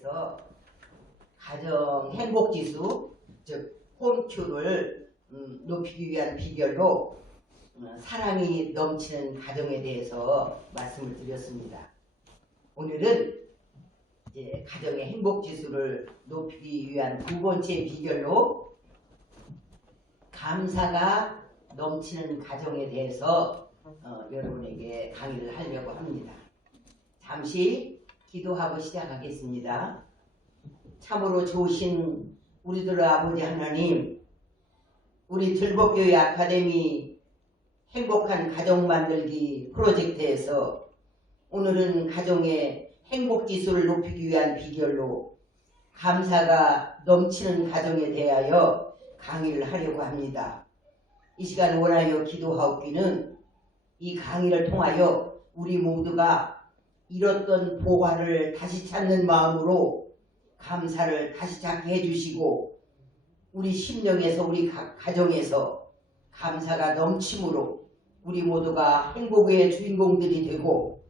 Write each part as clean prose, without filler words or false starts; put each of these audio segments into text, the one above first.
대해서 가정 행복지수, 즉 홈큐를 높이기 위한 비결로 사랑이 넘치는 가정에 대해서 말씀을 드렸습니다. 오늘은 이제 가정의 행복지수를 높이기 위한 두 번째 비결로 감사가 넘치는 가정에 대해서 여러분에게 강의를 하려고 합니다. 잠시 기도하고 시작하겠습니다. 참으로 좋으신 우리들 아버지 하나님, 우리 들복교회 아카데미 행복한 가정 만들기 프로젝트에서 오늘은 가정의 행복지수를 높이기 위한 비결로 감사가 넘치는 가정에 대하여 강의를 하려고 합니다. 이 시간 원하여 기도하옵기는 이 강의를 통하여 우리 모두가 잃었던 보화를 다시 찾는 마음으로 감사를 다시 찾게 해주시고 우리 심령에서 우리 가정에서 감사가 넘침으로 우리 모두가 행복의 주인공들이 되고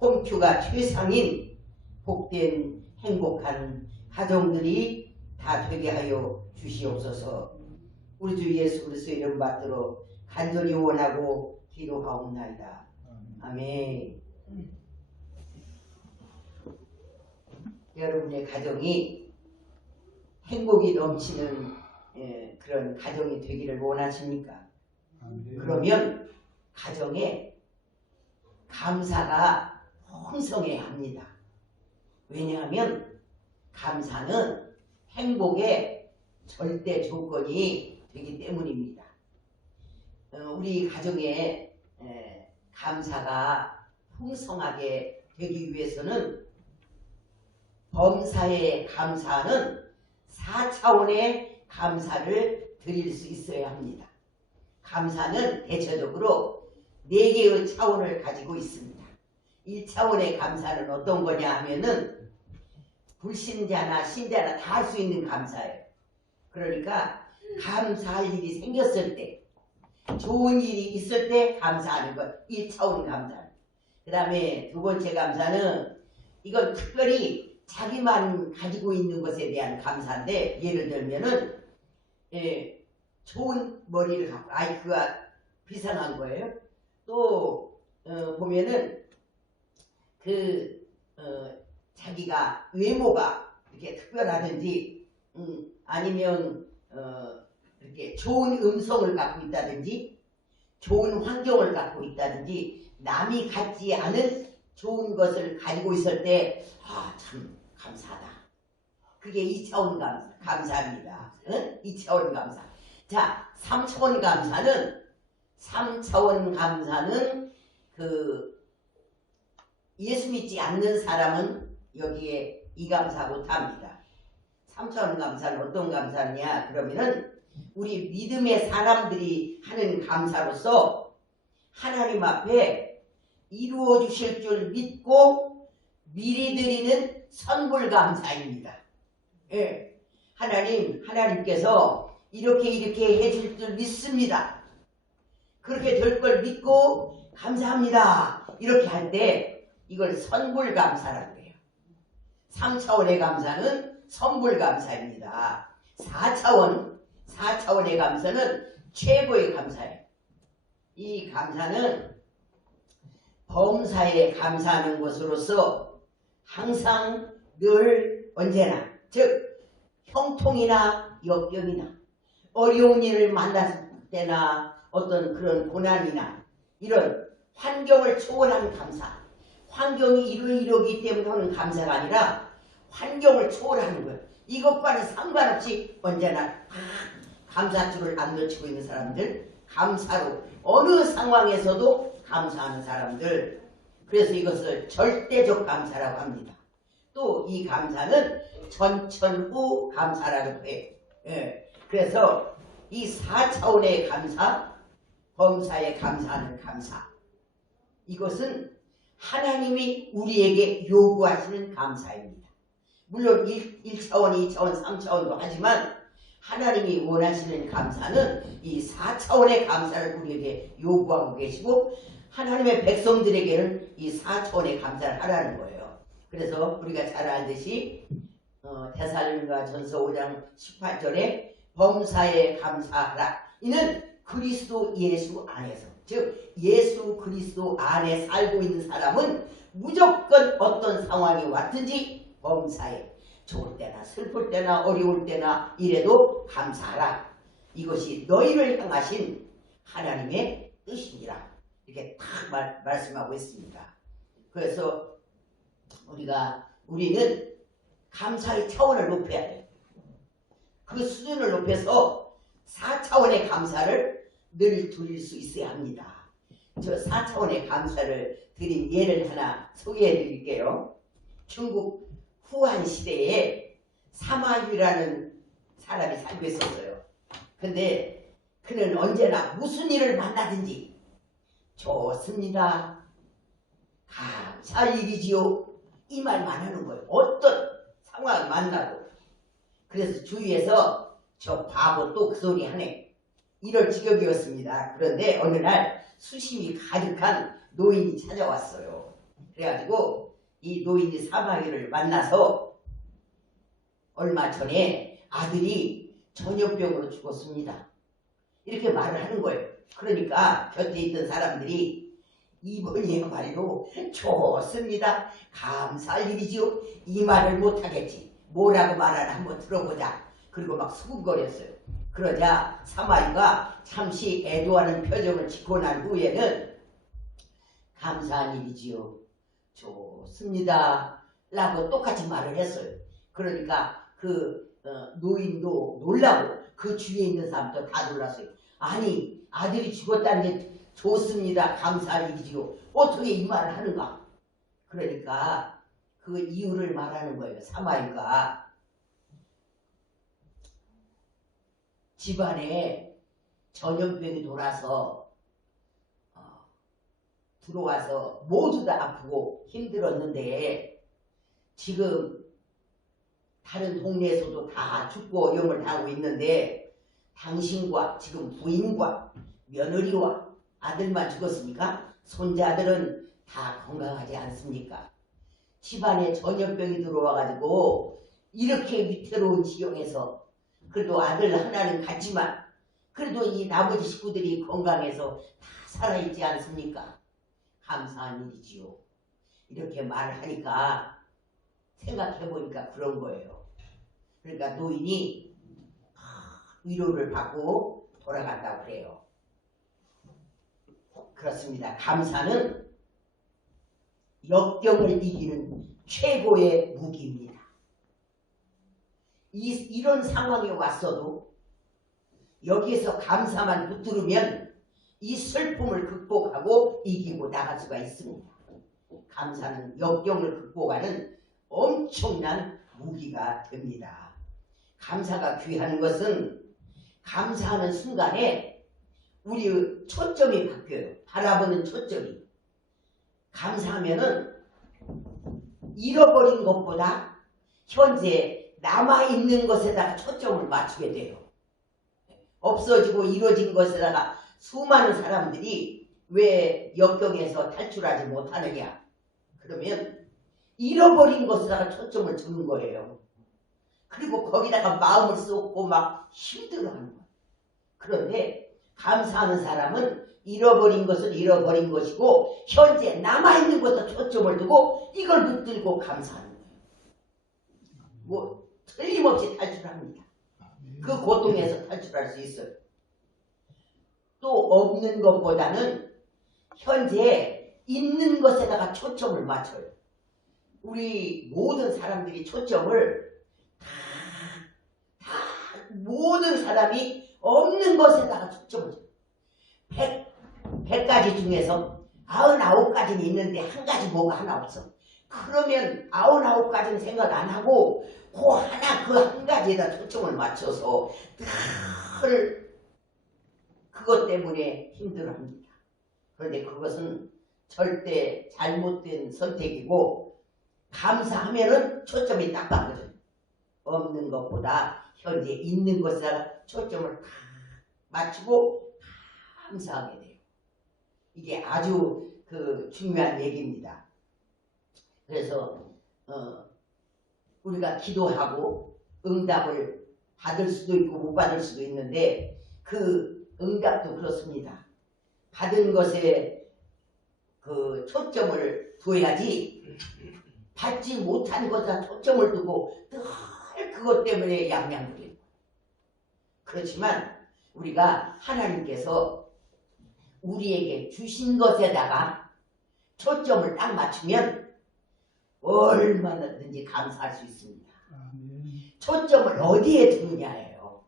홈큐가 최상인 복된 행복한 가정들이 다 되게 하여 주시옵소서. 우리 주 예수 그리스도의 이름 받들어 간절히 원하고 기도하옵나이다. 아멘. 여러분의 가정이 행복이 넘치는 그런 가정이 되기를 원하십니까? 그러면 가정에 감사가 풍성해야 합니다. 왜냐하면 감사는 행복의 절대 조건이 되기 때문입니다. 우리 가정에 감사가 풍성하게 되기 위해서는 범사에 감사는 4차원의 감사를 드릴 수 있어야 합니다. 감사는 대체적으로 4개의 차원을 가지고 있습니다. 1차원의 감사는 어떤 거냐 하면은 불신자나 신자나 다 할 수 있는 감사예요. 그러니까 감사할 일이 생겼을 때, 좋은 일이 있을 때 감사하는 것, 1차원 감사. 그 다음에 두 번째 감사는 이건 특별히 자기만 가지고 있는 것에 대한 감사인데, 예를 들면은 좋은 머리를 갖고 그가 비상한 거예요. 또 보면은 자기가 외모가 이렇게 특별하든지 아니면 이렇게 좋은 음성을 갖고 있다든지 좋은 환경을 갖고 있다든지 남이 갖지 않은 좋은 것을 가지고 있을 때 참 감사하다. 그게 2차원 감사입니다. 2차원 감사. 자, 3차원 감사는 예수 믿지 않는 사람은 여기에 이 감사 못합니다. 3차원 감사는 어떤 감사냐 그러면은 우리 믿음의 사람들이 하는 감사로서 하나님 앞에 이루어 주실 줄 믿고 미리 드리는 선불 감사입니다. 예. 하나님께서 이렇게 해줄 줄 믿습니다. 그렇게 될 걸 믿고 감사합니다. 이렇게 할 때 이걸 선불 감사라고 해요. 3차원의 감사는 선불 감사입니다. 4차원의 감사는 최고의 감사예요. 이 감사는 범사에 감사하는 것으로서 항상 늘 언제나 즉 형통이나 역경이나 어려운 일을 만났을 때나 어떤 그런 고난이나 이런 환경을 초월하는 감사, 환경이 이러기 때문에 하는 감사가 아니라 환경을 초월하는 거예요. 이것과는 상관없이 언제나 감사줄을 안 놓치고 있는 사람들, 감사로 어느 상황에서도 감사하는 사람들, 그래서 이것을 절대적 감사라고 합니다. 또 이 감사는 전천후 감사라고 해요. 예. 그래서 이 4차원의 감사, 범사에 감사하는 감사, 이것은 하나님이 우리에게 요구하시는 감사입니다. 물론 1차원, 2차원, 3차원도 하지만 하나님이 원하시는 감사는 이 4차원의 감사를 우리에게 요구하고 계시고 하나님의 백성들에게는 이 4차원의 감사를 하라는 거예요. 그래서 우리가 잘 알듯이 데살로니가 전서 5장 18절에 범사에 감사하라. 이는 그리스도 예수 안에서, 즉 예수 그리스도 안에 살고 있는 사람은 무조건 어떤 상황이 왔든지 범사에, 좋을 때나 슬플 때나 어려울 때나 이래도 감사하라. 이것이 너희를 향하신 하나님의 뜻이니라. 이렇게 딱 말씀하고 있습니다. 그래서 우리는 감사의 차원을 높여야 돼요. 그 수준을 높여서 4차원의 감사를 늘 드릴 수 있어야 합니다. 저 4차원의 감사를 드린 예를 하나 소개해 드릴게요. 중국 후한 시대에 사마유라는 사람이 살고 있었어요. 근데 그는 언제나 무슨 일을 만나든지 좋습니다, 감사할 일이지요, 이 말만 하는 거예요. 어떤 상황을 만나도. 그래서 주위에서 저 바보 또 그 소리 하네, 이럴 지경이었습니다. 그런데 어느 날 수심이 가득한 노인이 찾아왔어요. 그래가지고 이 노인이 사마귀를 만나서 얼마 전에 아들이 전염병으로 죽었습니다, 이렇게 말을 하는 거예요. 그러니까 곁에 있던 사람들이 이번이야말로 좋습니다, 감사할 일이지요, 이 말을 못하겠지, 뭐라고 말하나 한번 들어보자. 그리고 막 수근거렸어요. 그러자 사마리가 잠시 애도하는 표정을 짓고 난 후에는 감사한 일이지요, 좋습니다 라고 똑같이 말을 했어요. 그러니까 그 노인도 놀라고 그 주위에 있는 사람도 다 놀랐어요. 아니, 아들이 죽었다는 게 좋습니다, 감사할 일이지요, 어떻게 이 말을 하는가. 그러니까 그 이유를 말하는 거예요. 사마리가 집안에 전염병이 돌아서 들어와서 모두 다 아프고 힘들었는데 지금 다른 동네에서도 다 죽고 영을 당하고 있는데 당신과 지금 부인과 며느리와 아들만 죽었습니까? 손자들은 다 건강하지 않습니까? 집안에 전염병이 들어와가지고 이렇게 위태로운 지경에서 그래도 아들 하나는 갔지만 그래도 이 나머지 식구들이 건강해서 다 살아있지 않습니까? 감사한 일이지요. 이렇게 말을 하니까 생각해보니까 그런 거예요. 그러니까 노인이 위로를 받고 돌아간다고 그래요. 그렇습니다. 감사는 역경을 이기는 최고의 무기입니다. 이런 상황이 왔어도 여기에서 감사만 붙들으면 이 슬픔을 극복하고 이기고 나갈 수가 있습니다. 감사는 역경을 극복하는 엄청난 무기가 됩니다. 감사가 귀한 것은 감사하는 순간에 우리의 초점이 바뀌어요. 바라보는 초점이. 감사하면은 잃어버린 것보다 현재 남아있는 것에다가 초점을 맞추게 돼요. 없어지고 이루어진 것에다가 수많은 사람들이 왜 역경에서 탈출하지 못하느냐. 그러면 잃어버린 것에다가 초점을 두는 거예요. 그리고 거기다가 마음을 쏟고 막 힘들어하는 거예요. 그런데 감사하는 사람은 잃어버린 것은 잃어버린 것이고 현재 남아있는 것에 초점을 두고 이걸 붙들고 감사하는 거예요. 뭐 틀림없이 탈출합니다. 그 고통에서 탈출할 수 있어요. 또 없는 것보다는 현재 있는 것에다가 초점을 맞춰요. 우리 모든 사람들이 초점을 다 모든 사람이 없는 것에다가 초점을 줘요. 100가지 중에서 99가지는 있는데 한 가지 뭐가 하나 없어. 그러면 99가지는 생각 안 하고 그 하나 그 한 가지에다 초점을 맞춰서 늘 그것 때문에 힘들어합니다. 그런데 그것은 절대 잘못된 선택이고 감사하면은 초점이 딱 바꿔져요. 없는 것보다 현재 있는 것에다가 초점을 다 맞추고 감사하게 돼요. 이게 아주 중요한 얘기입니다. 그래서 우리가 기도하고 응답을 받을 수도 있고 못 받을 수도 있는데 그 응답도 그렇습니다. 받은 것에 그 초점을 둬야지 받지 못한 것에 초점을 두고 늘 그것 때문에 양양거리고. 그렇지만 우리가 하나님께서 우리에게 주신 것에다가 초점을 딱 맞추면 얼마든지 감사할 수 있습니다. 초점을 어디에 두느냐예요.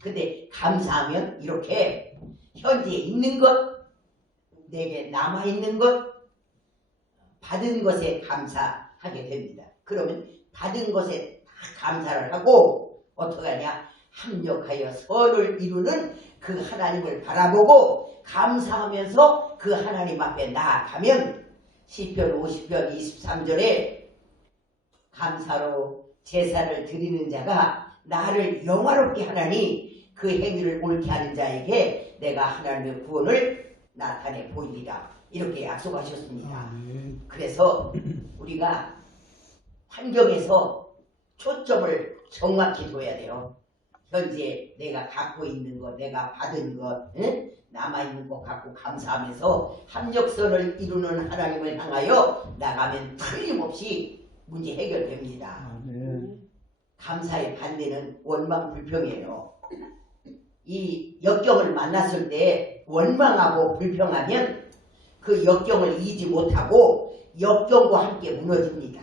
근데 감사하면 이렇게 현재 있는 것, 내게 남아있는 것, 받은 것에 감사하게 됩니다. 그러면 받은 것에 다 감사를 하고 어떻게 하냐? 합력하여 선을 이루는 그 하나님을 바라보고 감사하면서 그 하나님 앞에 나아가면 시편 50편 23절에 감사로 제사를 드리는 자가 나를 영화롭게 하나니 그 행위를 옳게 하는 자에게 내가 하나님의 구원을 나타내 보이리라. 이렇게 약속하셨습니다. 그래서 우리가 환경에서 초점을 정확히 둬야 돼요. 현재 내가 갖고 있는 것, 내가 받은 것, 남아있는 것 갖고 감사하면서 합력선을 이루는 하나님을 향하여 나가면 틀림없이 문제 해결됩니다. 감사의 반대는 원망 불평이에요. 이 역경을 만났을 때 원망하고 불평하면 그 역경을 이기지 못하고 역경과 함께 무너집니다.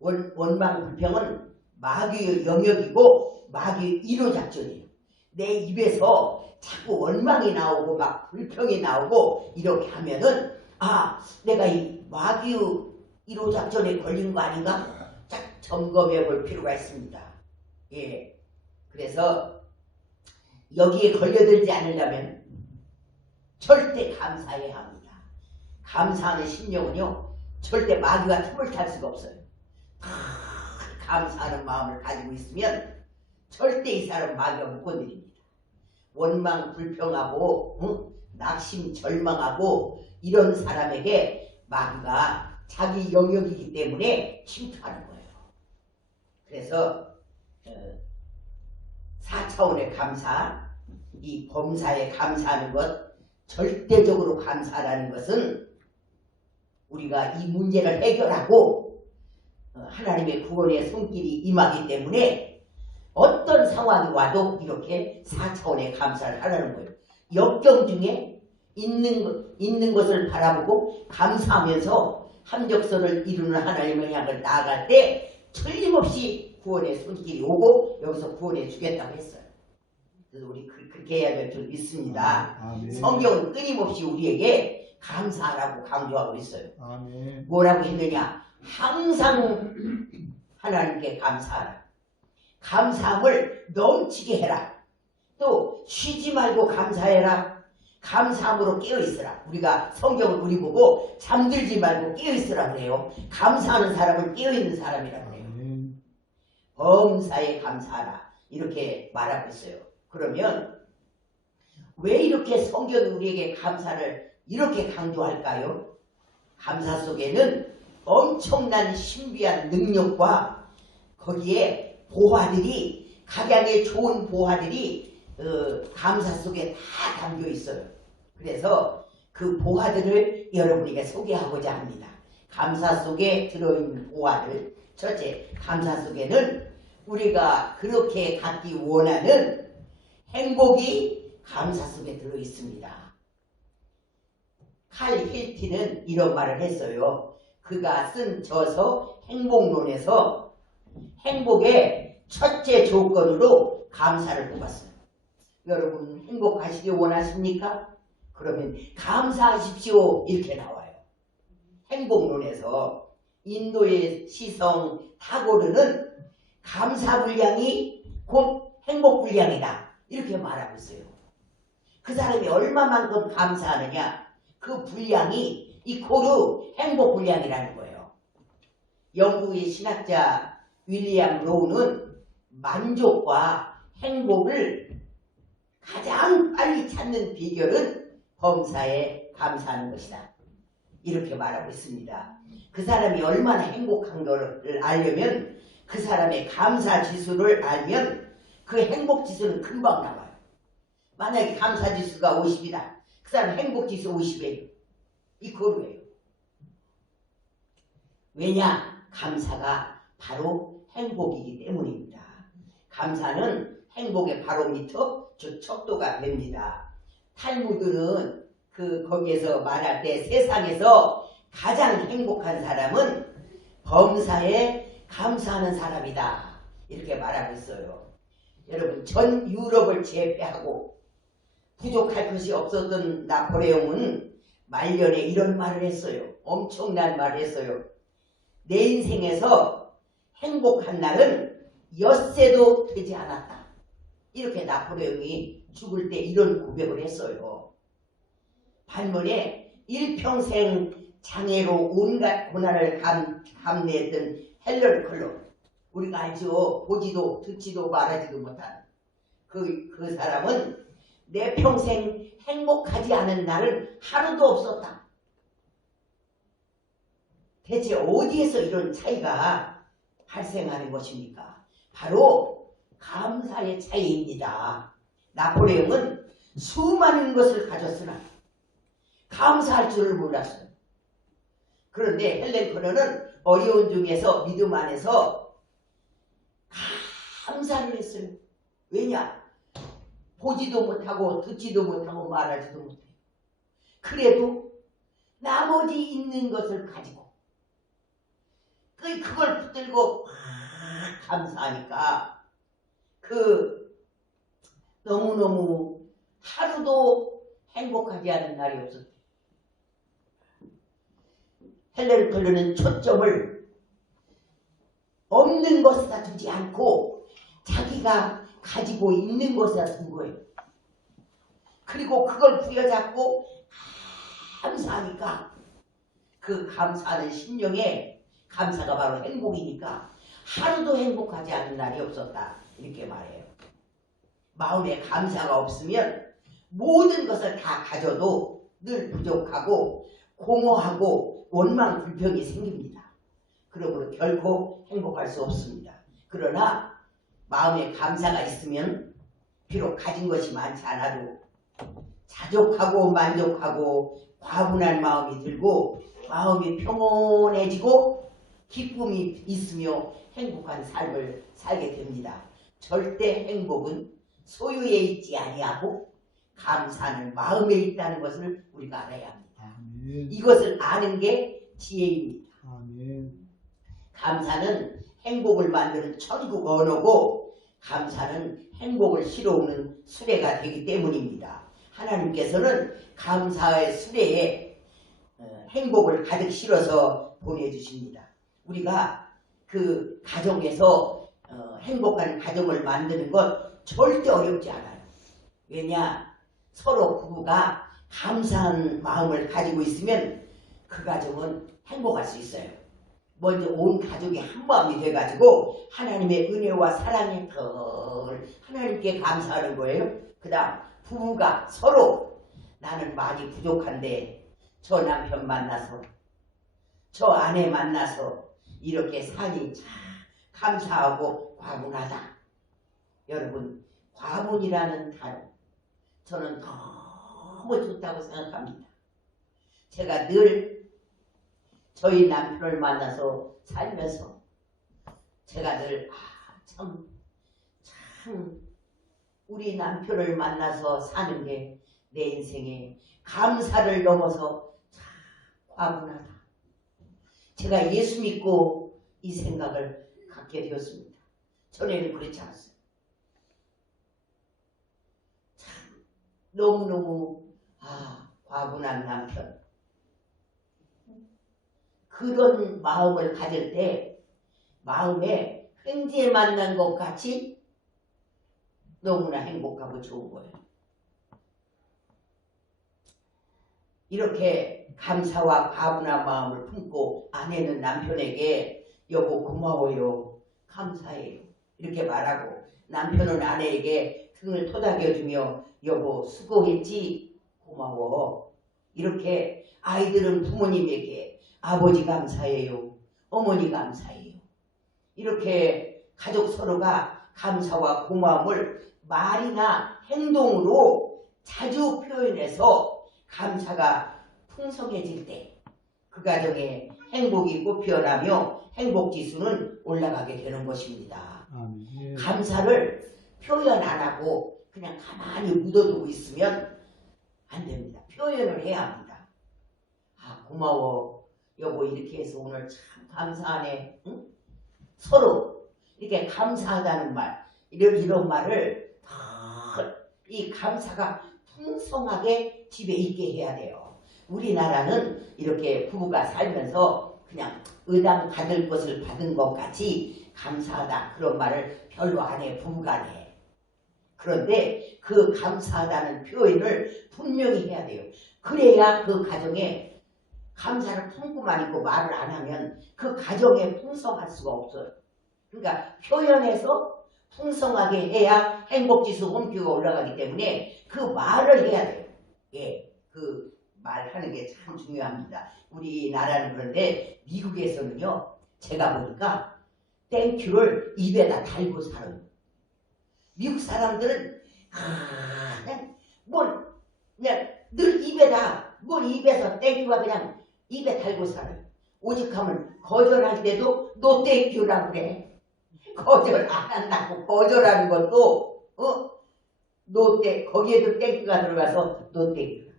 원망 불평은 마귀의 영역이고 마귀의 1호 작전이에요. 내 입에서 자꾸 원망이 나오고 막 불평이 나오고 이렇게 하면은 아, 내가 이 마귀의 1호 작전에 걸린 거 아닌가? 딱 점검해 볼 필요가 있습니다. 예. 그래서 여기에 걸려들지 않으려면 절대 감사해야 합니다. 감사하는 심령은요, 절대 마귀가 틈을 탈 수가 없어요. 다 감사하는 마음을 가지고 있으면 절대 이 사람 마귀가 못 건드립니다. 원망 불평하고 낙심 절망하고 이런 사람에게 마귀가 자기 영역이기 때문에 침투하는 거예요. 그래서 4차원의 감사, 이 범사에 감사하는 것, 절대적으로 감사라는 것은 우리가 이 문제를 해결하고 하나님의 구원의 손길이 임하기 때문에 어떤 상황이 와도 이렇게 4차원의 감사를 하라는 거예요. 역경 중에 있는 것을 바라보고 감사하면서 합력선을 이루는 하나님을 향해 나아갈 때 틀림없이 구원의 손길이 오고 여기서 구원해 주겠다고 했어요. 그래서 우리 그렇게 해야 될 줄 믿습니다. 성경은 끊임없이 우리에게 감사하라고 강조하고 있어요. 아멘. 뭐라고 했느냐? 항상 하나님께 감사하라. 감사함을 넘치게 해라. 또 쉬지 말고 감사해라. 감사함으로 깨어있으라. 우리가 성경을 우리 보고 잠들지 말고 깨어있으라 그래요. 감사하는 사람은 깨어있는 사람이라고 그래요. 범사에 감사하라. 이렇게 말하고 있어요. 그러면 왜 이렇게 성경이 우리에게 감사를 이렇게 강조할까요? 감사 속에는 엄청난 신비한 능력과 거기에 보화들이 각양의 좋은 보화들이 감사 속에 다 담겨 있어요. 그래서 그 보화들을 여러분에게 소개하고자 합니다. 감사 속에 들어있는 보화들. 첫째, 감사 속에는 우리가 그렇게 갖기 원하는 행복이 감사 속에 들어있습니다. 칼 힐티는 이런 말을 했어요. 그가 쓴 저서 행복론에서 행복의 첫째 조건으로 감사를 뽑았어요. 여러분 행복하시길 원하십니까? 그러면 감사하십시오 이렇게 나와요. 행복론에서 인도의 시성 타고르는 감사 분량이 곧 행복 분량이다 이렇게 말하고 있어요. 그 사람이 얼마만큼 감사하느냐 그 분량이 이코르 행복 분량이라는 거예요. 영국의 신학자 윌리엄 로우는 만족과 행복을 가장 빨리 찾는 비결은 범사에 감사하는 것이다. 이렇게 말하고 있습니다. 그 사람이 얼마나 행복한 것을 알려면 그 사람의 감사 지수를 알면 그 행복 지수는 금방 나와요. 만약에 감사 지수가 50이다. 그 사람 행복 지수 50이에요. 이 거루예요. 왜냐? 감사가 바로 행복이기 때문입니다. 감사는 행복의 바로미터, 즉 척도가 됩니다. 탈무드는 거기에서 말할 때 세상에서 가장 행복한 사람은 범사에 감사하는 사람이다. 이렇게 말하고 있어요. 여러분, 전 유럽을 제패하고 부족할 것이 없었던 나폴레옹은 말년에 이런 말을 했어요. 엄청난 말을 했어요. 내 인생에서 행복한 날은 엿새도 되지 않았다. 이렇게 나폴레옹이 죽을 때 이런 고백을 했어요. 반면에 일평생 장애로 온갖 고난을 감내했던 헬런 컬러, 우리가 알죠. 보지도 듣지도 말하지도 못한 그 사람은 내 평생 행복하지 않은 날은 하루도 없었다. 대체 어디에서 이런 차이가 발생하는 것입니까? 바로 감사의 차이입니다. 나폴레옹은 수많은 것을 가졌으나 감사할 줄을 몰랐어요. 그런데 헬렌 컬러는 어려운 중에서 믿음 안에서 감사를 했어요. 왜냐? 보지도 못하고 듣지도 못하고 말하지도 못해요. 그래도 나머지 있는 것을 가지고 그걸 붙들고 감사하니까 너무너무 하루도 행복하지 않은 날이 없었대요. 헬렌 컬러는 초점을 없는 것에다 두지 않고 자기가 가지고 있는 것에다 둔 거예요. 그리고 그걸 부여잡고 감사하니까 그 감사하는 심령에 감사가 바로 행복이니까 하루도 행복하지 않은 날이 없었다. 이렇게 말해요. 마음에 감사가 없으면 모든 것을 다 가져도 늘 부족하고 공허하고 원망 불평이 생깁니다. 그러므로 결코 행복할 수 없습니다. 그러나 마음에 감사가 있으면 비록 가진 것이 많지 않아도 자족하고 만족하고 과분한 마음이 들고 마음이 평온해지고 기쁨이 있으며 행복한 삶을 살게 됩니다. 절대 행복은 소유에 있지 아니하고 감사는 마음에 있다는 것을 우리가 알아야 합니다. 아멘. 이것을 아는 게 지혜입니다. 아멘. 감사는 행복을 만드는 천국 언어고 감사는 행복을 실어오는 수레가 되기 때문입니다. 하나님께서는 감사의 수레에 행복을 가득 실어서 보내주십니다. 우리가 그 가정에서 행복한 가정을 만드는 것 절대 어렵지 않아요. 왜냐? 서로 부부가 감사한 마음을 가지고 있으면 그 가정은 행복할 수 있어요. 먼저 온 가족이 한 마음이 돼가지고 하나님의 은혜와 사랑에 덜 하나님께 감사하는 거예요. 그 다음 부부가 서로 나는 많이 부족한데 저 남편 만나서 저 아내 만나서 이렇게 사니 참 감사하고 과분하다. 여러분, 과분이라는 단어 저는 너무 좋다고 생각합니다. 제가 늘 저희 남편을 만나서 살면서 제가 늘 참 우리 남편을 만나서 사는 게 내 인생에 감사를 넘어서 참 과분하다. 제가 예수 믿고 이 생각을 갖게 되었습니다. 전에는 그렇지 않았어요. 참 너무너무 과분한 남편. 그런 마음을 가질 때 마음에 횡재 만난 것 같이 너무나 행복하고 좋은 거예요. 이렇게 감사와 과분한 마음을 품고 아내는 남편에게 여보 고마워요. 감사해요. 이렇게 말하고 남편은 아내에게 등을 토닥여주며 여보 수고했지? 고마워. 이렇게 아이들은 부모님에게 아버지 감사해요. 어머니 감사해요. 이렇게 가족 서로가 감사와 고마움을 말이나 행동으로 자주 표현해서 감사가 풍성해질 때 그 가정에 행복이 꽃피어나며 행복지수는 올라가게 되는 것입니다. 아멘. 감사를 표현 안 하고 그냥 가만히 묻어두고 있으면 안 됩니다. 표현을 해야 합니다. 아, 고마워 여보, 이렇게 해서 오늘 참 감사하네. 응? 서로 이렇게 감사하다는 말, 이런 말을 이 감사가 풍성하게 집에 있게 해야 돼요. 우리나라는 이렇게 부부가 살면서 그냥 의당 받을 것을 받은 것 같이 감사하다 그런 말을 별로 안 해, 부부간에. 그런데 그 감사하다는 표현을 분명히 해야 돼요. 그래야 그 가정에 감사를 품고만 있고 말을 안 하면 그 가정에 풍성할 수가 없어요. 그러니까 표현해서 풍성하게 해야 행복지수 홈표가 올라가기 때문에 그 말을 해야 돼요. 예, 그 말하는 게 참 중요합니다. 우리나라는 그런데 미국에서는요, 제가 보니까 땡큐를 입에다 달고 살아요. 미국 사람들은 그냥 늘 입에다 입에서 땡큐가 그냥 입에 달고 살아요. 오직하면 거절할 때도 노 땡큐라고 그래. 거절 안 한다고 거절하는 것도 거기에도 땡큐가 들어가서 노 땡큐.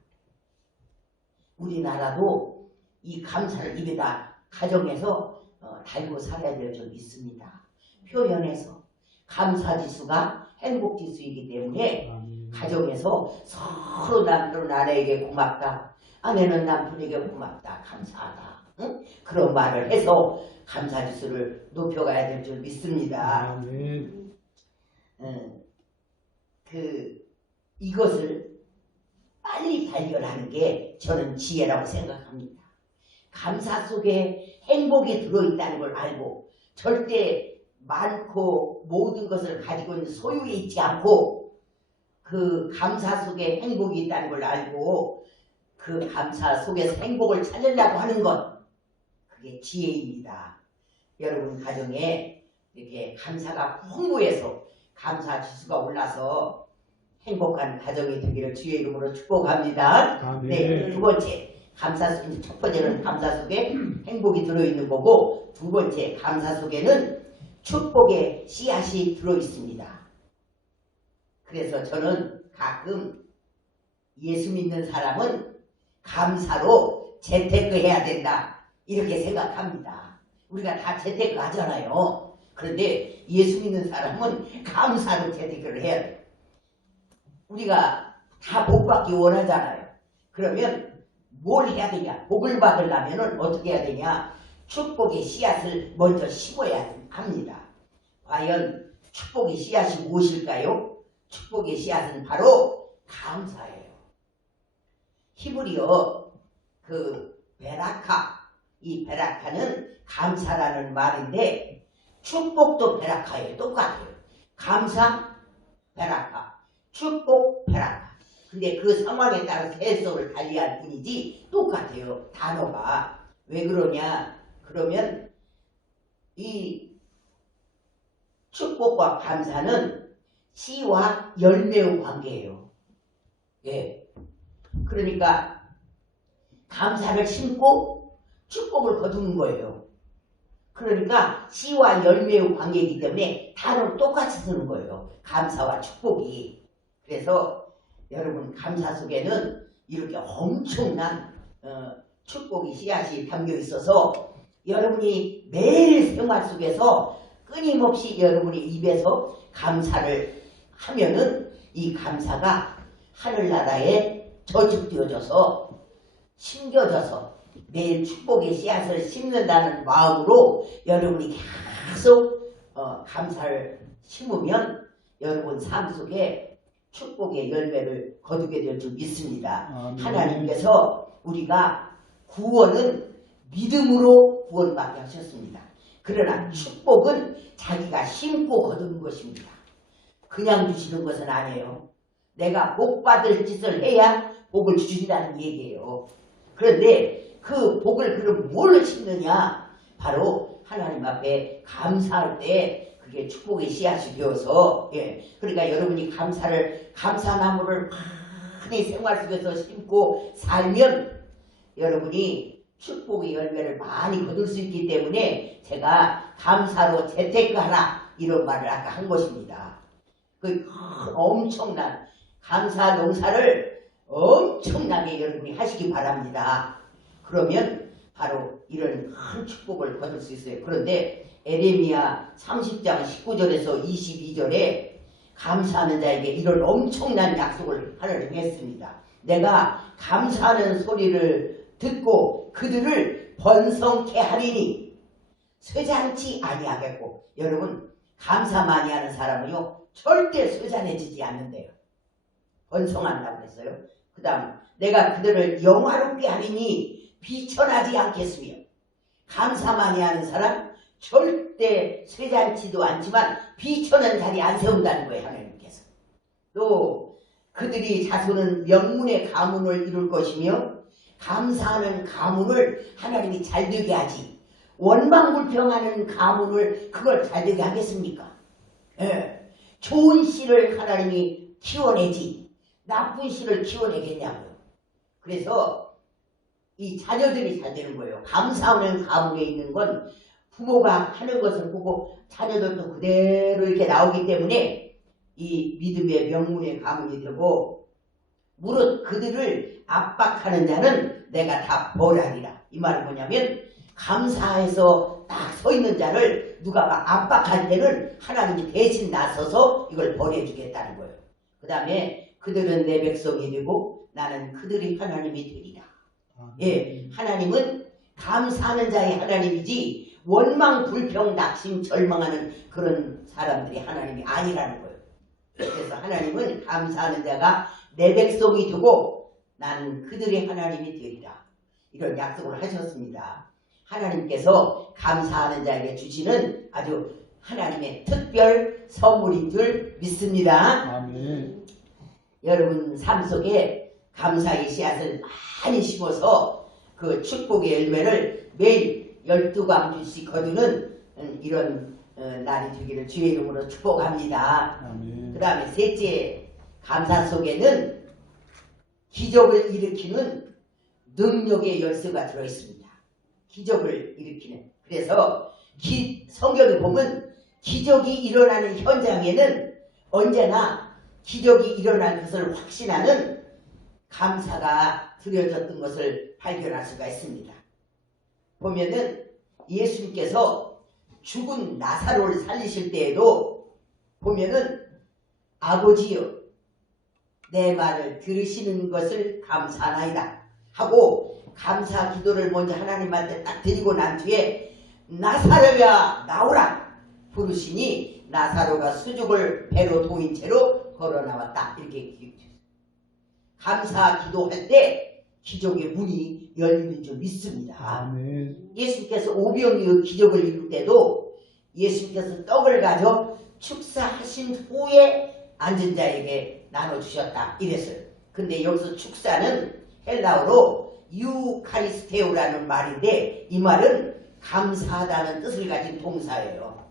우리나라도 이 감사를 입에다 가정에서 달고 살아야 될 점이 있습니다. 표현해서 감사지수가 행복지수이기 때문에 가정에서 서로 남편은 아내에게 고맙다, 아내는 남편에게 고맙다, 감사하다, 응? 그런 말을 해서 감사지수를 높여가야 될 줄 믿습니다. 이것을 빨리 발견하는 게 저는 지혜라고 생각합니다. 감사 속에 행복이 들어있다는 걸 알고 절대 많고 모든 것을 가지고 있는 소유에 있지 않고 그 감사 속에 행복이 있다는 걸 알고 그 감사 속에서 행복을 찾으려고 하는 것, 그게 지혜입니다. 여러분 가정에 이렇게 감사가 풍부해서 감사 지수가 올라서 행복한 가정이 되기를 주의 이름으로 축복합니다. 네, 두 번째 첫 번째는 감사 속에 행복이 들어있는 거고, 두 번째 감사 속에는 축복의 씨앗이 들어있습니다. 그래서 저는 가끔 예수 믿는 사람은 감사로 재테크해야 된다 이렇게 생각합니다. 우리가 다 재테크 하잖아요. 그런데 예수 믿는 사람은 감사로 재테크를 해야 돼요. 우리가 다 복 받기 원하잖아요. 그러면 뭘 해야 되냐? 복을 받으려면 어떻게 해야 되냐? 축복의 씨앗을 먼저 심어야 합니다. 과연 축복의 씨앗이 무엇일까요? 축복의 씨앗은 바로 감사예요. 히브리어 베라카, 이 베라카는 감사라는 말인데 축복도 베라카예요. 똑같아요. 감사, 베라카, 축복, 베라카. 근데 그 상황에 따라서 해석을 달리할 뿐이지 똑같아요. 단어가. 왜 그러냐? 그러면 이 축복과 감사는 씨와 열매의 관계예요. 예. 그러니까 감사를 심고 축복을 거두는 거예요. 그러니까 씨와 열매의 관계이기 때문에 단어를 똑같이 쓰는 거예요. 감사와 축복이. 그래서 여러분 감사 속에는 이렇게 엄청난 축복의 씨앗이 담겨 있어서 여러분이 매일 생활 속에서 끊임없이 여러분의 입에서 감사를 하면은 이 감사가 하늘나라에 저축되어져서 심겨져서 매일 축복의 씨앗을 심는다는 마음으로 여러분이 계속 감사를 심으면 여러분 삶 속에 축복의 열매를 거두게 될 줄 믿습니다. 하나님께서 우리가 구원은 믿음으로 구원받게 하셨습니다. 그러나 축복은 자기가 심고 거두는 것입니다. 그냥 주시는 것은 아니에요. 내가 복 받을 짓을 해야 복을 주신다는 얘기예요. 그런데 그 복을 그럼 뭘 심느냐? 바로 하나님 앞에 감사할 때 그게 축복의 씨앗이 되어서 그러니까 여러분이 감사나무를 많이 생활 속에서 심고 살면 여러분이 축복의 열매를 많이 거둘 수 있기 때문에 제가 감사로 재테크하라 이런 말을 아까 한 것입니다. 그 엄청난 감사 농사를 엄청나게 여러분이 하시기 바랍니다. 그러면 바로 이런 큰 축복을 거둘 수 있어요. 그런데 에레미야 30장 19절에서 22절에 감사하는 자에게 이런 엄청난 약속을 하나님이 했습니다. 내가 감사하는 소리를 듣고 그들을 번성케 하리니 쇠잔치 아니하겠고, 여러분 감사 많이 하는 사람은요 절대 쇠잔해지지 않는데요. 번성한다고 했어요. 그 다음 내가 그들을 영화롭게 하리니 비천하지 않겠으며, 감사 많이 하는 사람 절대 쇠잔치도 않지만 비천한 자리 안 세운다는 거예요. 하나님께서. 또 그들이 자손은 명문의 가문을 이룰 것이며, 감사하는 가문을 하나님이 잘되게 하지 원망불평하는 가문을 그걸 잘되게 하겠습니까? 좋은 씨를 하나님이 키워내지 나쁜 씨를 키워내겠냐고요. 그래서 이 자녀들이 잘 되는 거예요. 감사하는 가문에 있는 건 부모가 하는 것을 보고 자녀들도 그대로 이렇게 나오기 때문에 이 믿음의 명문의 가문이 되고, 무릇 그들을 압박하는 자는 내가 다 벌하리라. 이 말은 뭐냐면 감사해서 딱 서 있는 자를 누가 막 압박할 때는 하나님이 대신 나서서 이걸 벌해주겠다는 거예요. 그 다음에 그들은 내 백성이 되고 나는 그들이 하나님이 되리라. 하나님은 감사하는 자의 하나님이지 원망, 불평, 낙심, 절망하는 그런 사람들이 하나님이 아니라는 거예요. 그래서 하나님은 감사하는 자가 내 백성이 되고 나는 그들의 하나님이 되리라. 이런 약속을 하셨습니다. 하나님께서 감사하는 자에게 주시는 아주 하나님의 특별 선물인 줄 믿습니다. 아멘. 여러분 삶 속에 감사의 씨앗을 많이 심어서 그 축복의 열매를 매일 12광주씩 거두는 이런 날이 되기를 주의 이름으로 축복합니다. 그 다음에 셋째, 감사 속에는 기적을 일으키는 능력의 열쇠가 들어있습니다. 기적을 일으키는. 그래서 성경에 보면 기적이 일어나는 현장에는 언제나 기적이 일어난 것을 확신하는 감사가 드려졌던 것을 발견할 수가 있습니다. 보면은 예수님께서 죽은 나사로를 살리실 때에도 보면은 아버지여 내 말을 들으시는 것을 감사하나이다 하고 감사 기도를 먼저 하나님한테 딱 드리고 난 뒤에 나사로야 나오라 부르시니 나사로가 수족을 배로 도인 채로 걸어 나왔다. 이렇게 기록되어 있어요. 감사 기도할 때 기적의 문이 열리는 줄 믿습니다. 아멘. 예수님께서 오병이의 기적을 이룰 때도 예수님께서 떡을 가져 축사하신 후에 앉은 자에게 나눠주셨다 이랬어요. 근데 여기서 축사는 헬라어로 유카리스테오라는 말인데 이 말은 감사하다는 뜻을 가진 동사예요.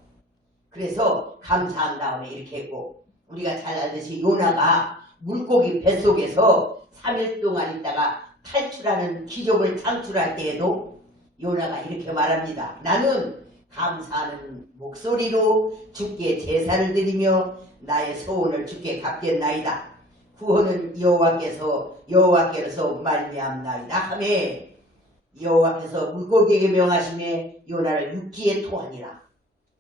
그래서 감사한 다음에 이렇게 했고, 우리가 잘 알듯이 요나가 물고기 뱃속에서 3일 동안 있다가 탈출하는 기적을 창출할 때에도 요나가 이렇게 말합니다. 나는 감사하는 목소리로 주께 제사를 드리며 나의 소원을 주께 갚겠나이다. 구원은 여호와께로서 말미암나이다 하며 여호와께서 물고기에게 명하심에 요나를 육지에 토하니라.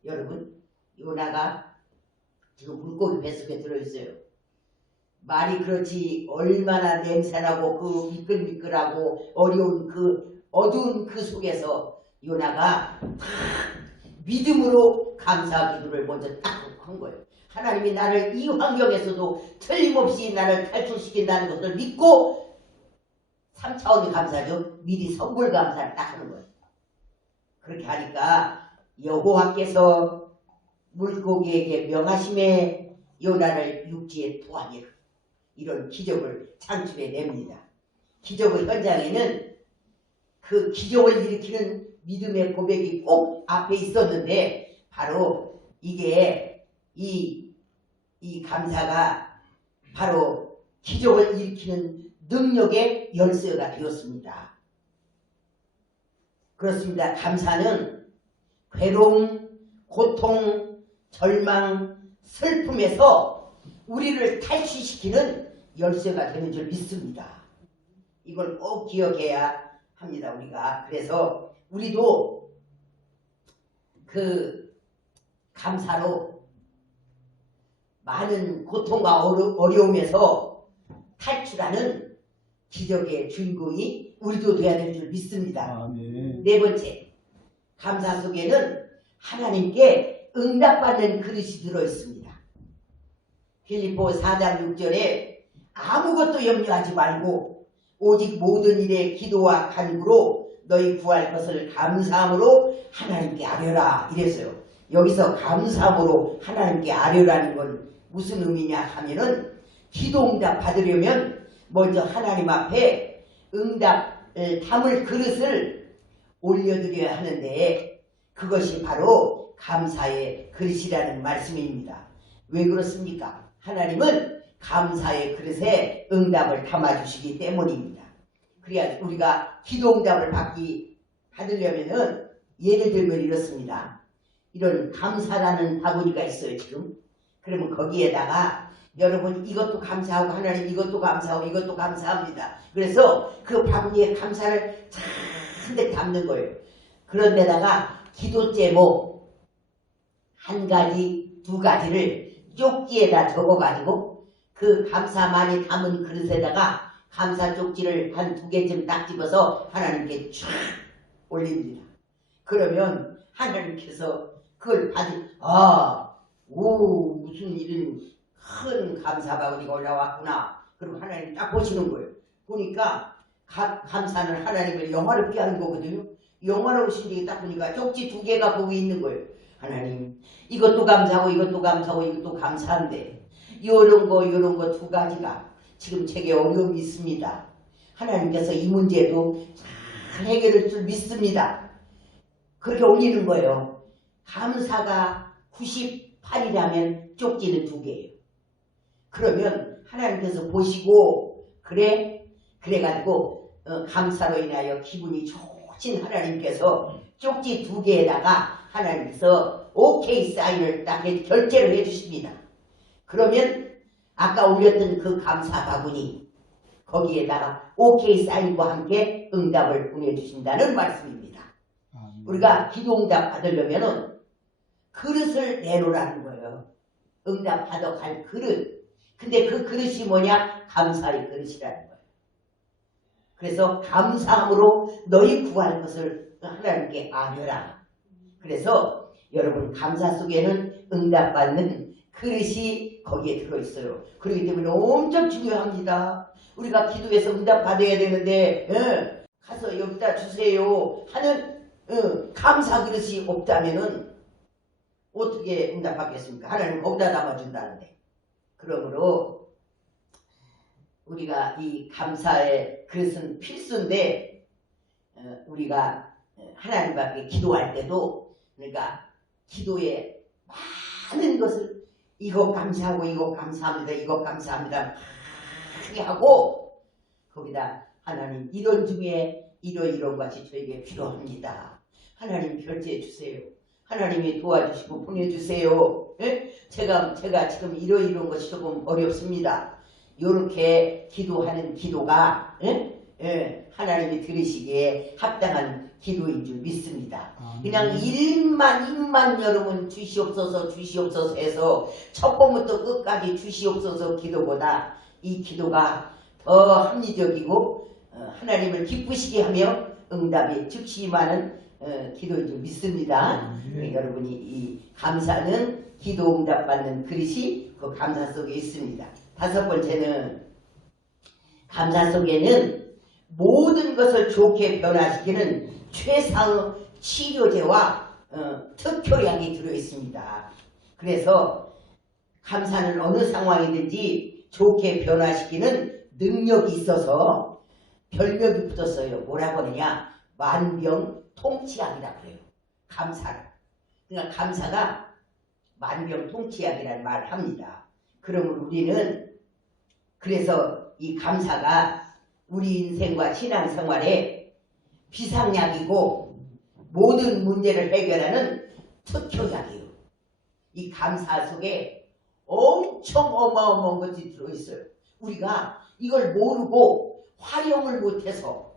여러분, 요나가 지금 물고기 뱃속에 들어있어요. 말이 그렇지 얼마나 냄새나고 그 미끌미끌하고 어려운 그 어두운 그 속에서 요나가 다 믿음으로 감사 기도를 먼저 딱 한 거예요. 하나님이 나를 이 환경에서도 틀림없이 나를 탈출시킨다는 것을 믿고 3차원의 감사죠. 미리 선불 감사를 딱 하는 거예요. 그렇게 하니까 여호와께서 물고기에게 명하심에 요나를 육지에 토하니라. 이런 기적을 창출해냅니다. 기적의 현장에는 그 기적을 일으키는 믿음의 고백이 꼭 앞에 있었는데 바로 이게 이 감사가 바로 기적을 일으키는 능력의 열쇠가 되었습니다. 그렇습니다. 감사는 괴로움, 고통, 절망, 슬픔에서 우리를 탈취시키는 열쇠가 되는 줄 믿습니다. 이걸 꼭 기억해야 합니다. 우리가. 그래서 우리도 그 감사로 많은 고통과 어려움에서 탈출하는 기적의 주인공이 우리도 돼야 될 줄 믿습니다. 네 번째, 감사 속에는 하나님께 응답받는 그릇이 들어있습니다. 빌립보 4장 6절에 아무것도 염려하지 말고 오직 모든 일에 기도와 간구로 너희 구할 것을 감사함으로 하나님께 아뢰라 이랬어요. 여기서 감사함으로 하나님께 아뢰라는 건 무슨 의미냐 하면은 기도 응답 받으려면 먼저 하나님 앞에 응답을 담을 그릇을 올려드려야 하는데 그것이 바로 감사의 그릇이라는 말씀입니다. 왜 그렇습니까? 하나님은 감사의 그릇에 응답을 담아주시기 때문입니다. 그래야 우리가 기도 응답을 받으려면은 예를 들면 이렇습니다. 이런 감사라는 바구니가 있어요 지금. 그러면 거기에다가 여러분 이것도 감사하고 하나님 이것도 감사하고 이것도 감사합니다. 그래서 그 바구니에 감사를 잔뜩 담는 거예요. 그런데다가 기도 제목 한 가지 두 가지를 쪽지에다 적어가지고 그 감사 많이 담은 그릇에다가 감사 쪽지를 한 두 개쯤 딱 집어서 하나님께 쫙 올립니다. 그러면 하나님께서 그걸 무슨 이런 큰 감사 바구니가 올라왔구나. 그리고 하나님 딱 보시는 거예요. 보니까 감사는 하나님을 영화롭게 하는 거거든요. 영화로우신 게 딱 보니까 쪽지 두 개가 거기 있는 거예요. 하나님 이것도 감사하고 이것도 감사하고 이것도 감사한데 요런 거 두 가지가 지금 제게 어려움이 있습니다. 하나님께서 이 문제도 잘 해결할 줄 믿습니다. 그렇게 올리는 거예요. 감사가 98이라면 쪽지는 두 개예요. 그러면 하나님께서 보시고 그래가지고 감사로 인하여 기분이 좋으신 하나님께서 쪽지 두 개에다가 하나님께서 오케이 사인을 딱 결제를 해주십니다. 그러면 아까 올렸던 그 감사 바구니 거기에다가 오케이 사인과 함께 응답을 보내주신다는 말씀입니다. 우리가 기도 응답 받으려면 그릇을 내놓으라는 거예요. 응답 받아갈 그릇. 근데 그 그릇이 뭐냐? 감사의 그릇이라는 거예요. 그래서 감사함으로 너희 구할 것을 하나님께 아뢰라. 그래서 여러분 감사 속에는 응답받는 그릇이 거기에 들어있어요. 그렇기 때문에 엄청 중요합니다. 우리가 기도해서 응답받아야 되는데 가서 여기다 주세요 하는 감사 그릇이 없다면은 어떻게 응답받겠습니까? 하나님 거기다 담아준다는데. 그러므로 우리가 이 감사의 그릇은 필수인데 우리가 하나님 앞에 기도할 때도 그러니까 기도에 많은 것을 이거 감사하고 이거 감사합니다. 이거 감사합니다. 많이 하고 거기다 하나님 이런 중에 이런 것이 저에게 필요합니다. 하나님 결제해 주세요. 하나님이 도와주시고 보내주세요. 예? 제가 지금 이런 것이 조금 어렵습니다. 이렇게 기도하는 기도가 하나님이 들으시기에 합당한 기도인 줄 믿습니다. 그냥 입만 여러분 주시옵소서 해서 첫 번부터 끝까지 주시옵소서 기도보다 이 기도가 더 합리적이고 하나님을 기쁘시게 하며 응답이 즉시 임하는 기도인 줄 믿습니다. 여러분이 이 감사는 기도 응답 받는 그릇이 그 감사 속에 있습니다. 다섯 번째는 감사 속에는 모든 것을 좋게 변화시키는 최상의 치료제와 특효약이 들어있습니다. 그래서 감사는 어느 상황이든지 좋게 변화시키는 능력이 있어서 별명이 붙었어요. 뭐라고 하느냐? 만병통치약이라 그래요. 감사를. 그러니까 감사가 만병통치약이라는 말을 합니다. 그러면 우리는 그래서 이 감사가 우리 인생과 신앙생활에 비상약이고 모든 문제를 해결하는 특효약이에요. 이 감사 속에 엄청 어마어마한 것이 들어있어요. 우리가 이걸 모르고 활용을 못해서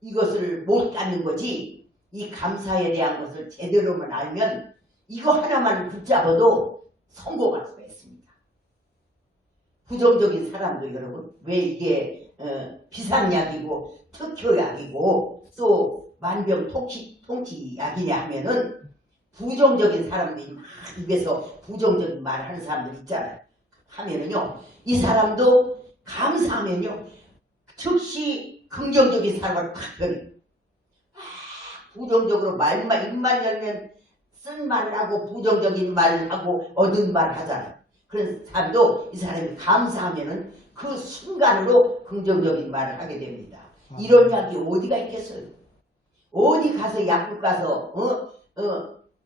이것을 못 갖는 거지. 이 감사에 대한 것을 제대로만 알면 이거 하나만 붙잡아도 성공할 수가 있습니다. 부정적인 사람도 여러분 왜 이게 비상약이고 특효약이고 또 만병통치약이냐 하면은 부정적인 사람들이 막 입에서 부정적인 말을 하는 사람들 있잖아요. 하면은요 이 사람도 감사하면요 즉시 긍정적인 사람을 탁 변해. 부정적으로 입만 열면 쓴 말을 하고 부정적인 말을 하고 얻은 말을 하잖아요. 그런 사람도 이 사람이 감사하면은 그 순간으로 긍정적인 말을 하게 됩니다. 이런 약이 어디가 있겠어요? 어디 가서 약국 가서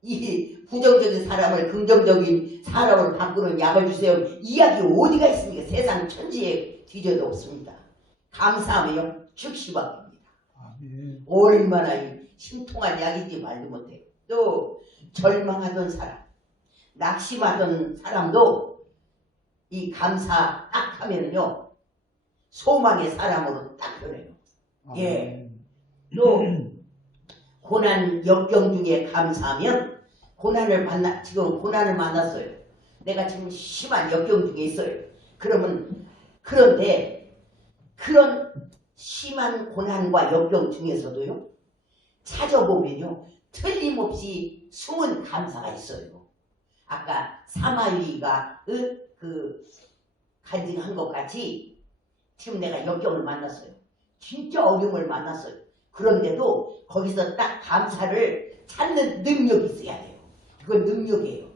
이 부정적인 사람을 긍정적인 사람으로 바꾸는 약을 주세요. 이 약이 어디가 있습니까? 세상 천지에 뒤져도 없습니다. 감사하면 즉시 바뀝니다. 얼마나 신통한 약인지 말도 못해요. 또 절망하던 사람, 낙심하던 사람도 이 감사 딱 하면은요 소망의 사람으로 딱 변해요. 예. 또 고난 역경 중에 감사하면 지금 고난을 만났어요. 내가 지금 심한 역경 중에 있어요. 그런데 그런 심한 고난과 역경 중에서도요 찾아보면요 틀림없이 숨은 감사가 있어요. 아까 사마귀가 간증한 것 같이 지금 내가 역경을 만났어요. 진짜 어려움을 만났어요. 그런데도 거기서 딱 감사를 찾는 능력이 있어야 돼요. 그건 능력이에요.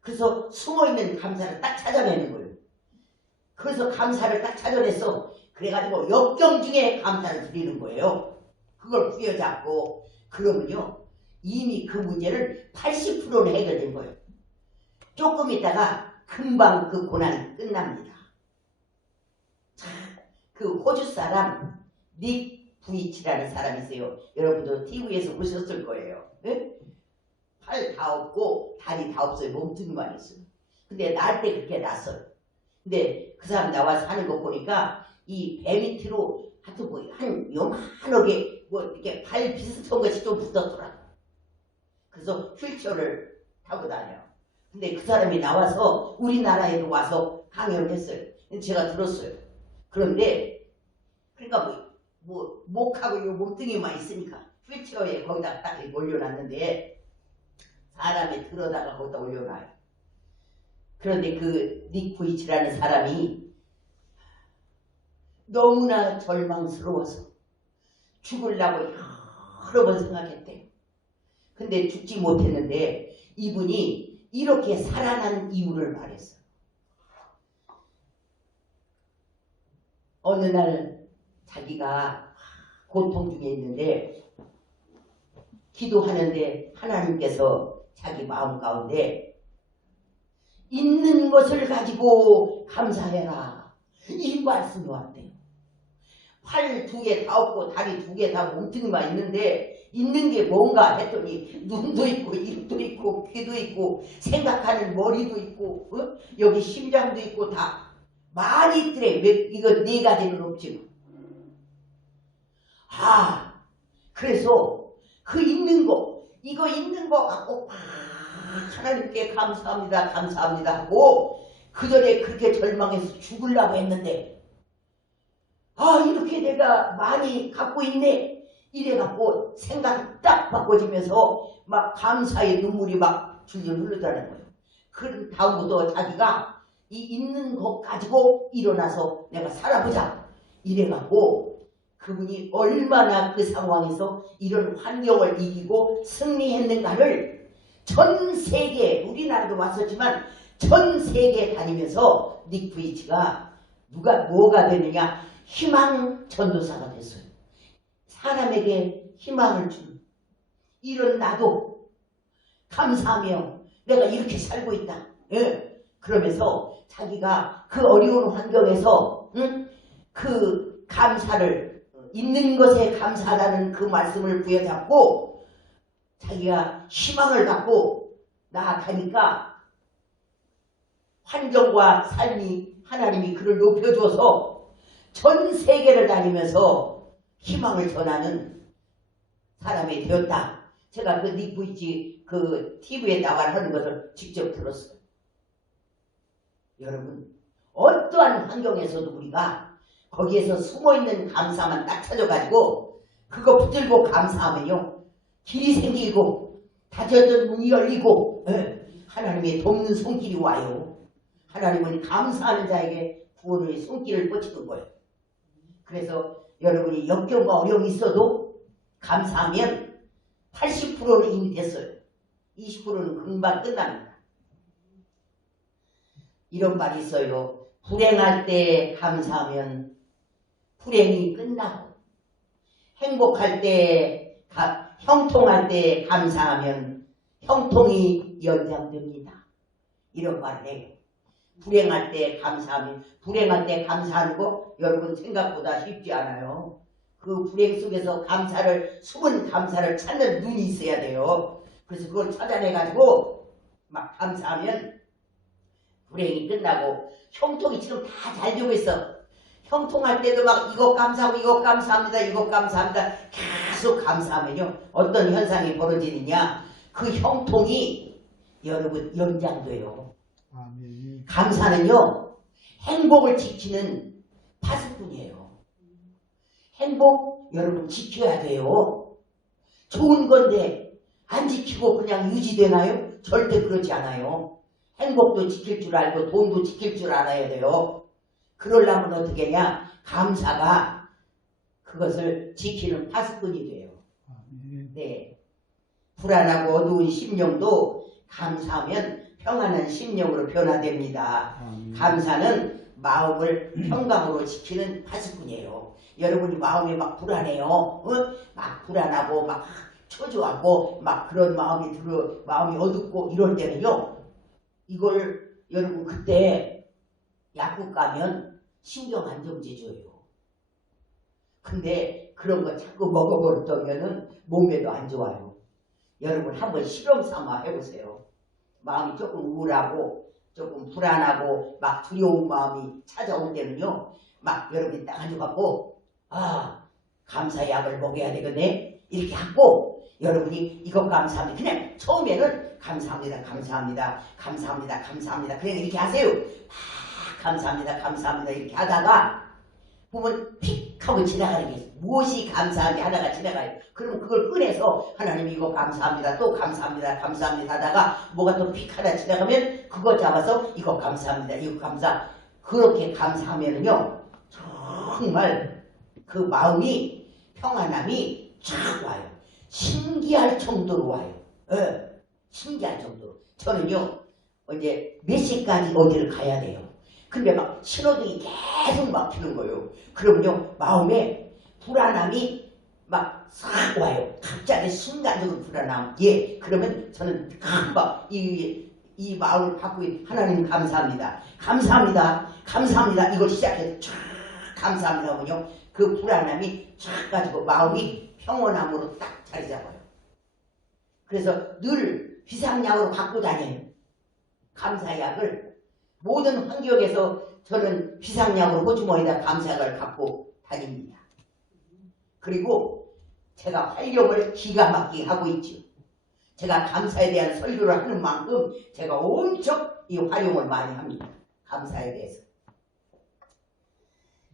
그래서 숨어있는 감사를 딱 찾아내는 거예요. 그래서 감사를 딱 찾아냈어. 그래가지고 역경 중에 감사를 드리는 거예요. 그걸 부여잡고 그러면요 이미 그 문제는 80%는 해결된 거예요. 조금 있다가 금방 그 고난이 끝납니다. 자, 그 호주 사람 닉 부이치라는 사람이 있어요. 여러분도 TV에서 보셨을 거예요. 네? 팔 다 없고 다리 다 없어요. 몸뚱이만 있어요. 근데 날 때 그렇게 났어요. 근데 그 사람 나와서 하는 거 보니까 이 배 밑으로 하여튼 한 요만하게 이렇게 발 비슷한 것이 좀 붙었더라. 그래서 휠체어를 타고 다녀요. 근데 그 사람이 나와서 우리나라에도 와서 강연을 했어요. 제가 들었어요. 그런데 그러니까 목하고 요 몸뚱이만 있으니까 휠체어에 거기다 딱 올려놨는데 사람이 들어다가 거기다 올려놔요. 그런데 그 닉 부이치라는 사람이 너무나 절망스러워서 죽으려고 여러 번 생각했대요. 근데 죽지 못했는데 이분이 이렇게 살아난 이유를 말했어요. 어느 날 자기가 고통 중에 있는데 기도하는데 하나님께서 자기 마음 가운데 있는 것을 가지고 감사해라 이 말씀이 왔대요. 팔 2개 다 없고 다리 2개 다 몸뚱이만 있는데 있는 게 뭔가 했더니 눈도 있고 입도 있고 귀도 있고 생각하는 머리도 있고 여기 심장도 있고 다 많이 있더래. 이거 4가지는 없지만 그래서 그 있는 거 이거 있는 거 갖고 하나님께 감사합니다 감사합니다 하고 그 전에 그렇게 절망해서 죽으려고 했는데 이렇게 내가 많이 갖고 있네 이래갖고 생각이 딱 바꿔지면서 막 감사의 눈물이 막 줄줄 흐르더라는 거예요. 그런 다음부터 자기가 이 있는 것 가지고 일어나서 내가 살아보자 이래갖고 그분이 얼마나 그 상황에서 이런 환경을 이기고 승리했는가를 전 세계 우리나라도 왔었지만 전 세계 다니면서 닉 부이치가 뭐가 되느냐 희망 전도사가 됐어요. 사람에게 희망을 주는 이런 나도 감사하며 내가 이렇게 살고 있다. 예. 그러면서 자기가 그 어려운 환경에서 그 감사를 있는 것에 감사하다는 그 말씀을 부여잡고 자기가 희망을 갖고 나아가니까 환경과 삶이 하나님이 그를 높여줘서 전 세계를 다니면서 희망을 전하는 사람이 되었다. 제가 그 니부이치 그 TV에 나가는 것을 직접 들었어요. 여러분, 어떠한 환경에서도 우리가 거기에서 숨어있는 감사만 딱 찾아가지고 그거 붙들고 감사하면요, 길이 생기고 닫혔던 문이 열리고 하나님의 돕는 손길이 와요. 하나님은 감사하는 자에게 구원의 손길을 뻗치는 거예요. 그래서 여러분이 역경과 어려움이 있어도 감사하면 80%는 이미 됐어요. 20%는 금방 끝납니다. 이런 말이 있어요. 불행할 때 감사하면 불행이 끝나고, 행복할 때, 형통할 때 감사하면 형통이 연장됩니다. 이런 말을 해요. 불행할 때 감사하면, 불행할 때 감사하는 거 여러분 생각보다 쉽지 않아요. 그 불행 속에서 감사를, 숨은 감사를 찾는 눈이 있어야 돼요. 그래서 그걸 찾아내가지고 막 감사하면 불행이 끝나고, 형통이 지금 다 잘 되고 있어. 형통할 때도 막 이것 감사하고 이것 감사합니다. 이것 감사합니다. 계속 감사하면요, 어떤 현상이 벌어지느냐, 그 형통이 여러분 연장돼요. 아멘. 감사는요, 행복을 지키는 파수꾼이에요. 행복 여러분 지켜야 돼요. 좋은 건데 안 지키고 그냥 유지되나요? 절대 그렇지 않아요. 행복도 지킬 줄 알고 돈도 지킬 줄 알아야 돼요. 그러려면 어떻게 하냐? 감사가 그것을 지키는 파수꾼이 돼요. 네. 불안하고 어두운 심령도 감사하면 평안한 심령으로 변화됩니다. 감사는 마음을 평강으로 지키는 파수꾼이에요. 여러분이 마음이 막 불안해요. 막 불안하고 막 초조하고 막 그런 마음이 들어, 마음이 어둡고 이럴 때는요, 이걸 여러분 그때 약국 가면 신경 안정제 줘요. 근데 그런 거 자꾸 먹어버렸다면은 몸에도 안 좋아요. 여러분 한번 실험 삼아 해보세요. 마음이 조금 우울하고 조금 불안하고 막 두려운 마음이 찾아올 때는요, 막 여러분이 딱 앉아갖고, 아, 감사약을 먹어야 되겠네, 이렇게 하고 여러분이 이것 감사합니다. 그냥 처음에는 감사합니다, 감사합니다, 감사합니다, 감사합니다, 그냥 이렇게 하세요. 감사합니다, 감사합니다 이렇게 하다가 보면 픽 하고 지나가는 게 있어요. 무엇이 감사한지 하다가 지나가요. 그러면 그걸 꺼내서 하나님 이거 감사합니다, 또 감사합니다, 감사합니다 하다가 뭐가 또 픽 하나 지나가면 그거 잡아서 이거 감사합니다, 이거 감사, 그렇게 감사하면은요, 정말 그 마음이 평안함이 쫙 와요. 신기할 정도로 와요. 신기할 정도로. 저는요, 이제 몇 시까지 어디를 가야 돼요. 근데 막 신호등이 계속 막히는 거예요. 그러면요, 마음에 불안함이 막 싹 와요. 갑자기 순간적으로 불안함. 예, 그러면 저는 금방 이 마음을 갖고 하나님 감사합니다, 감사합니다, 감사합니다 이걸 시작해서 쫙 감사합니다 하면요, 그 불안함이 쫙 가지고 마음이 평온함으로 딱 자리 잡아요. 그래서 늘 비상약으로 갖고 다녀요. 감사약을 모든 환경에서 저는 비상약으로 호주머니에다 감사약을 갖고 다닙니다. 그리고 제가 활용을 기가 막히게 하고 있죠. 제가 감사에 대한 설교를 하는 만큼 제가 엄청 이 활용을 많이 합니다. 감사에 대해서.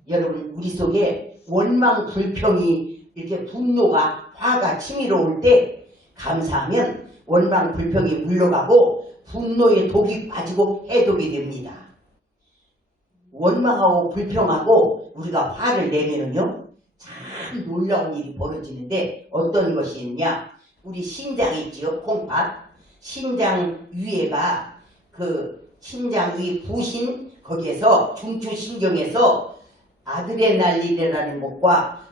여러분, 우리 속에 원망, 불평이 이렇게 분노가, 화가 치밀어 올 때 감사하면 원망, 불평이 물러가고 분노의 독이 빠지고 해독이 됩니다. 원망하고 불평하고 우리가 화를 내면은요, 참 놀라운 일이 벌어지는데 어떤 것이 있냐? 우리 신장이 있지요, 콩팥. 신장 위에가 그 신장 위 부신, 거기에서 중추신경에서 아드레날린이라는 것과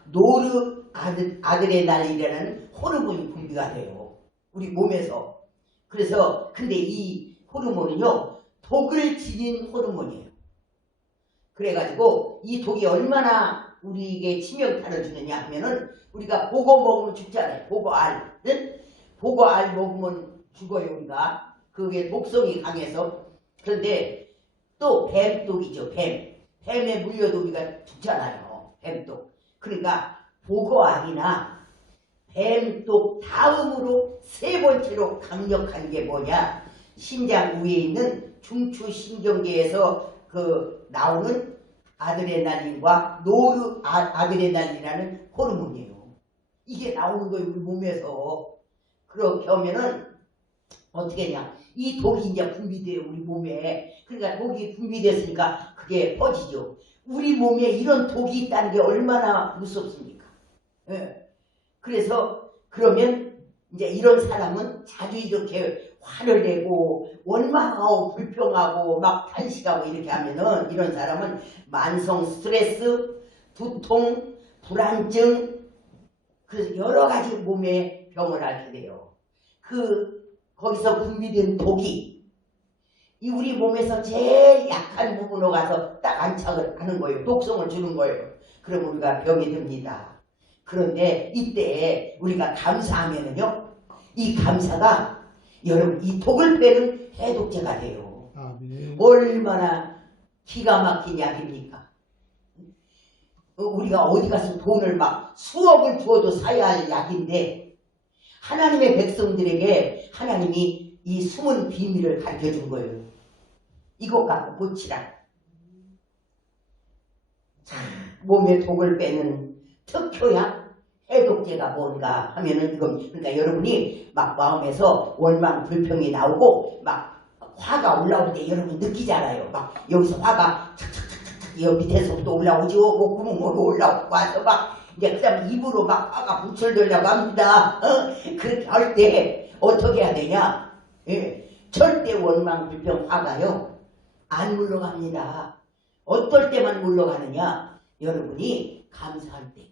아드레날린이라는 호르몬이 분비가 돼요. 우리 몸에서. 그래서 근데 이 호르몬은요, 독을 지닌 호르몬이에요. 그래가지고 이 독이 얼마나 우리에게 치명타를 주느냐 하면은, 우리가 보고 먹으면 죽잖아요. 보고알. 보고알 먹으면 죽어요, 우리가. 그게 독성이 강해서. 그런데 또 뱀독이죠, 뱀. 뱀에 물려도 우리가 죽잖아요, 뱀독. 그러니까 보고알이나 뱀독 다음으로 세 번째로 강력한 게 뭐냐? 심장 위에 있는 중추신경계에서 나오는 아드레날린과 아드레날린이라는 호르몬이에요. 이게 나오는 거예요, 우리 몸에서. 그렇게 하면은 어떻게 하냐? 이 독이 이제 분비돼요, 우리 몸에. 그러니까 독이 분비됐으니까 그게 퍼지죠. 우리 몸에 이런 독이 있다는 게 얼마나 무섭습니까? 예. 그래서 그러면 이제 이런 사람은 자주 이렇게 화를 내고 원망하고 불평하고 막 탄식하고 이렇게 하면은, 이런 사람은 만성 스트레스, 두통, 불안증, 그래서 여러 가지 몸에 병을 앓게 돼요. 거기서 분비된 독이 이 우리 몸에서 제일 약한 부분으로 가서 딱 안착을 하는 거예요. 독성을 주는 거예요. 그럼 우리가 병이 듭니다. 그런데 이때 우리가 감사하면은요, 이 감사가 여러분 이 독을 빼는 해독제가 돼요. 네. 얼마나 기가 막힌 약입니까? 우리가 어디 가서 돈을 막 수억을 주어도 사야 할 약인데, 하나님의 백성들에게 하나님이 이 숨은 비밀을 가르쳐 준 거예요. 이것 갖고 고치라. 자, 몸에 독을 빼는 특효약, 해독제가 뭔가 하면은 이건, 그러니까 여러분이 막 마음에서 원망, 불평이 나오고 막 화가 올라올 때 여러분 느끼잖아요. 막 여기서 화가 착착착착 여 밑에서부터 올라오죠. 목구멍으로 올라와서 막 이제 그다음 입으로 막 화가 분출되려고 합니다. 그렇게 할 때 어떻게 해야 되냐? 예. 절대 원망, 불평, 화가요 안 물러갑니다. 어떨 때만 물러가느냐? 여러분이 감사할 때.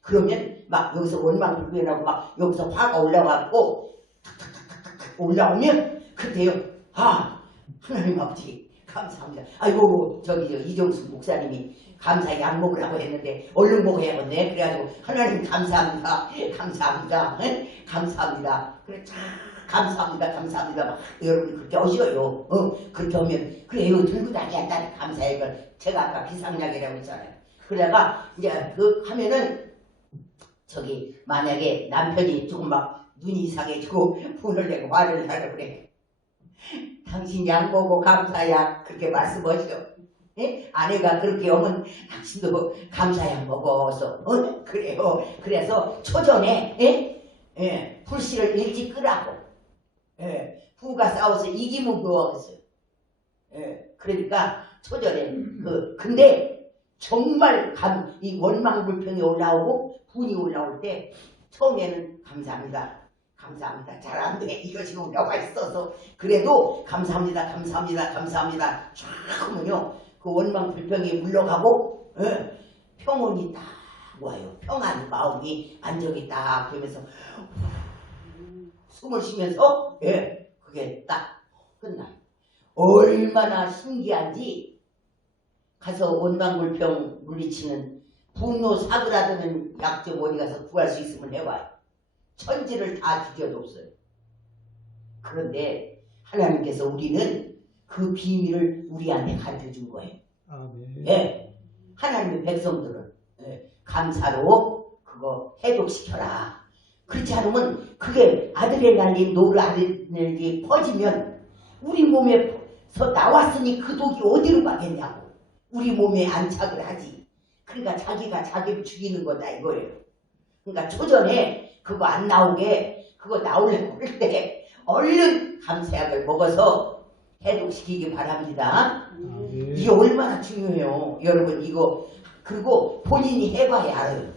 그러면 막 여기서 원망, 불평하고 막 여기서 화가 올라와갖고 탁탁탁탁탁 올라오면 그때요, 아, 하나님 아버지 감사합니다. 아이고 저기 이정수 목사님이 감사 약 먹으라고 했는데 얼른 먹어야겠네. 그래가지고 하나님 감사합니다. 감사합니다. 응? 감사합니다. 그래 참 감사합니다. 감사합니다. 막 여러분이 그렇게 하셔요. 그렇게 하면 그래요. 들고 다녀야 다 감사해. 제가 아까 비상약이라고 했잖아요. 그러다가 이제 하면은 저기 만약에 남편이 조금 막 눈이 이상해지고 분을 내고 화를 내고 그래. 당신 약 먹고 감사약 그렇게 말씀하시오. 예? 아내가 그렇게 오면 당신도 감사약 먹어서 그래요. 그래서 초전에 불씨를 일찍 끄라고. 부부가 싸워서 이기면 뭐하겠어요. 그러니까 초전에 근데 정말 이 원망 불평이 올라오고 분이 올라올 때 처음에는 감사합니다. 감사합니다. 잘 안 돼. 이것이 올라와 있어서 그래도 감사합니다. 감사합니다. 감사합니다. 쫙 하면요. 그 원망 불평이 물러가고 평온이 딱 와요. 평안 마음이 안정이 딱 되면서 숨을 쉬면서 그게 딱 끝나요. 얼마나 신기한지 가서 원망 불평 물리치는 분노 사그라드는 약 좀 어디 가서 구할 수 있으면 해봐요. 천지를 다 뒤져도 없어요. 그런데 하나님께서 우리는 그 비밀을 우리한테 가르쳐 준 거예요. 네. 하나님의 백성들은 감사로 그거 해독시켜라. 그렇지 않으면 그게 아드레날린, 노르아드레날린이 퍼지면 우리 몸에서 나왔으니 그 독이 어디로 가겠냐고. 우리 몸에 안착을 하지. 그러니까 자기가 자기를 죽이는 거다 이거예요. 그러니까 초전에 그거 안 나오게 그거 나오려고 할 때 얼른 감사약을 먹어서 해독시키기 바랍니다. 이게 얼마나 중요해요. 여러분 이거 그리고 본인이 해봐야 알아요.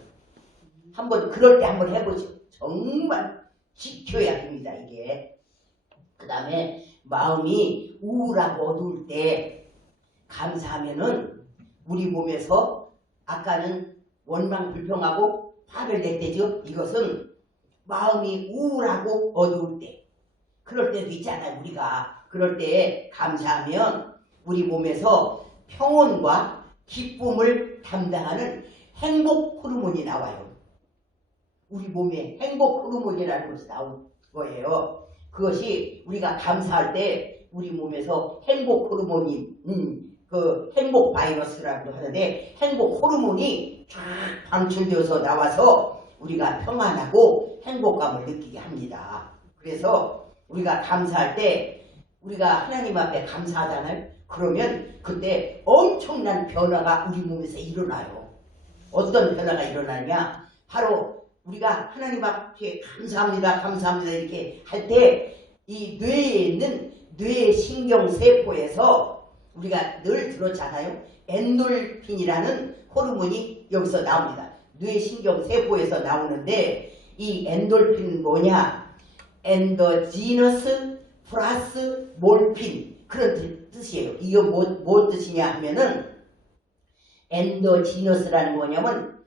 한번 그럴 때 한번 해보죠. 정말 지켜야합니다 이게. 그 다음에 마음이 우울하고 어두울 때 감사하면은 우리 몸에서 아까는 원망 불평하고 화를 냈대죠. 이것은 마음이 우울하고 어두울 때, 그럴 때도 있잖아요. 우리가 그럴 때 감사하면 우리 몸에서 평온과 기쁨을 담당하는 행복 호르몬이 나와요. 우리 몸에 행복 호르몬이라는 것이 나온 거예요. 그것이 우리가 감사할 때 우리 몸에서 행복 호르몬이 그 행복 바이러스라고 하는데 행복 호르몬이 쫙 방출되어서 나와서 우리가 평안하고 행복감을 느끼게 합니다. 그래서 우리가 감사할 때 우리가 하나님 앞에 감사하잖아요. 그러면 그때 엄청난 변화가 우리 몸에서 일어나요. 어떤 변화가 일어나냐? 바로 우리가 하나님 앞에 감사합니다, 감사합니다 이렇게 할 때 이 뇌에 있는 뇌신경세포에서 우리가 늘 들었잖아요. 엔돌핀이라는 호르몬이 여기서 나옵니다. 뇌신경세포에서 나오는데 이 엔돌핀은 뭐냐? 엔도지너스 플러스 몰핀 그런 뜻이에요. 이거 뭐 뜻이냐 하면은 엔도지너스라는 뭐냐면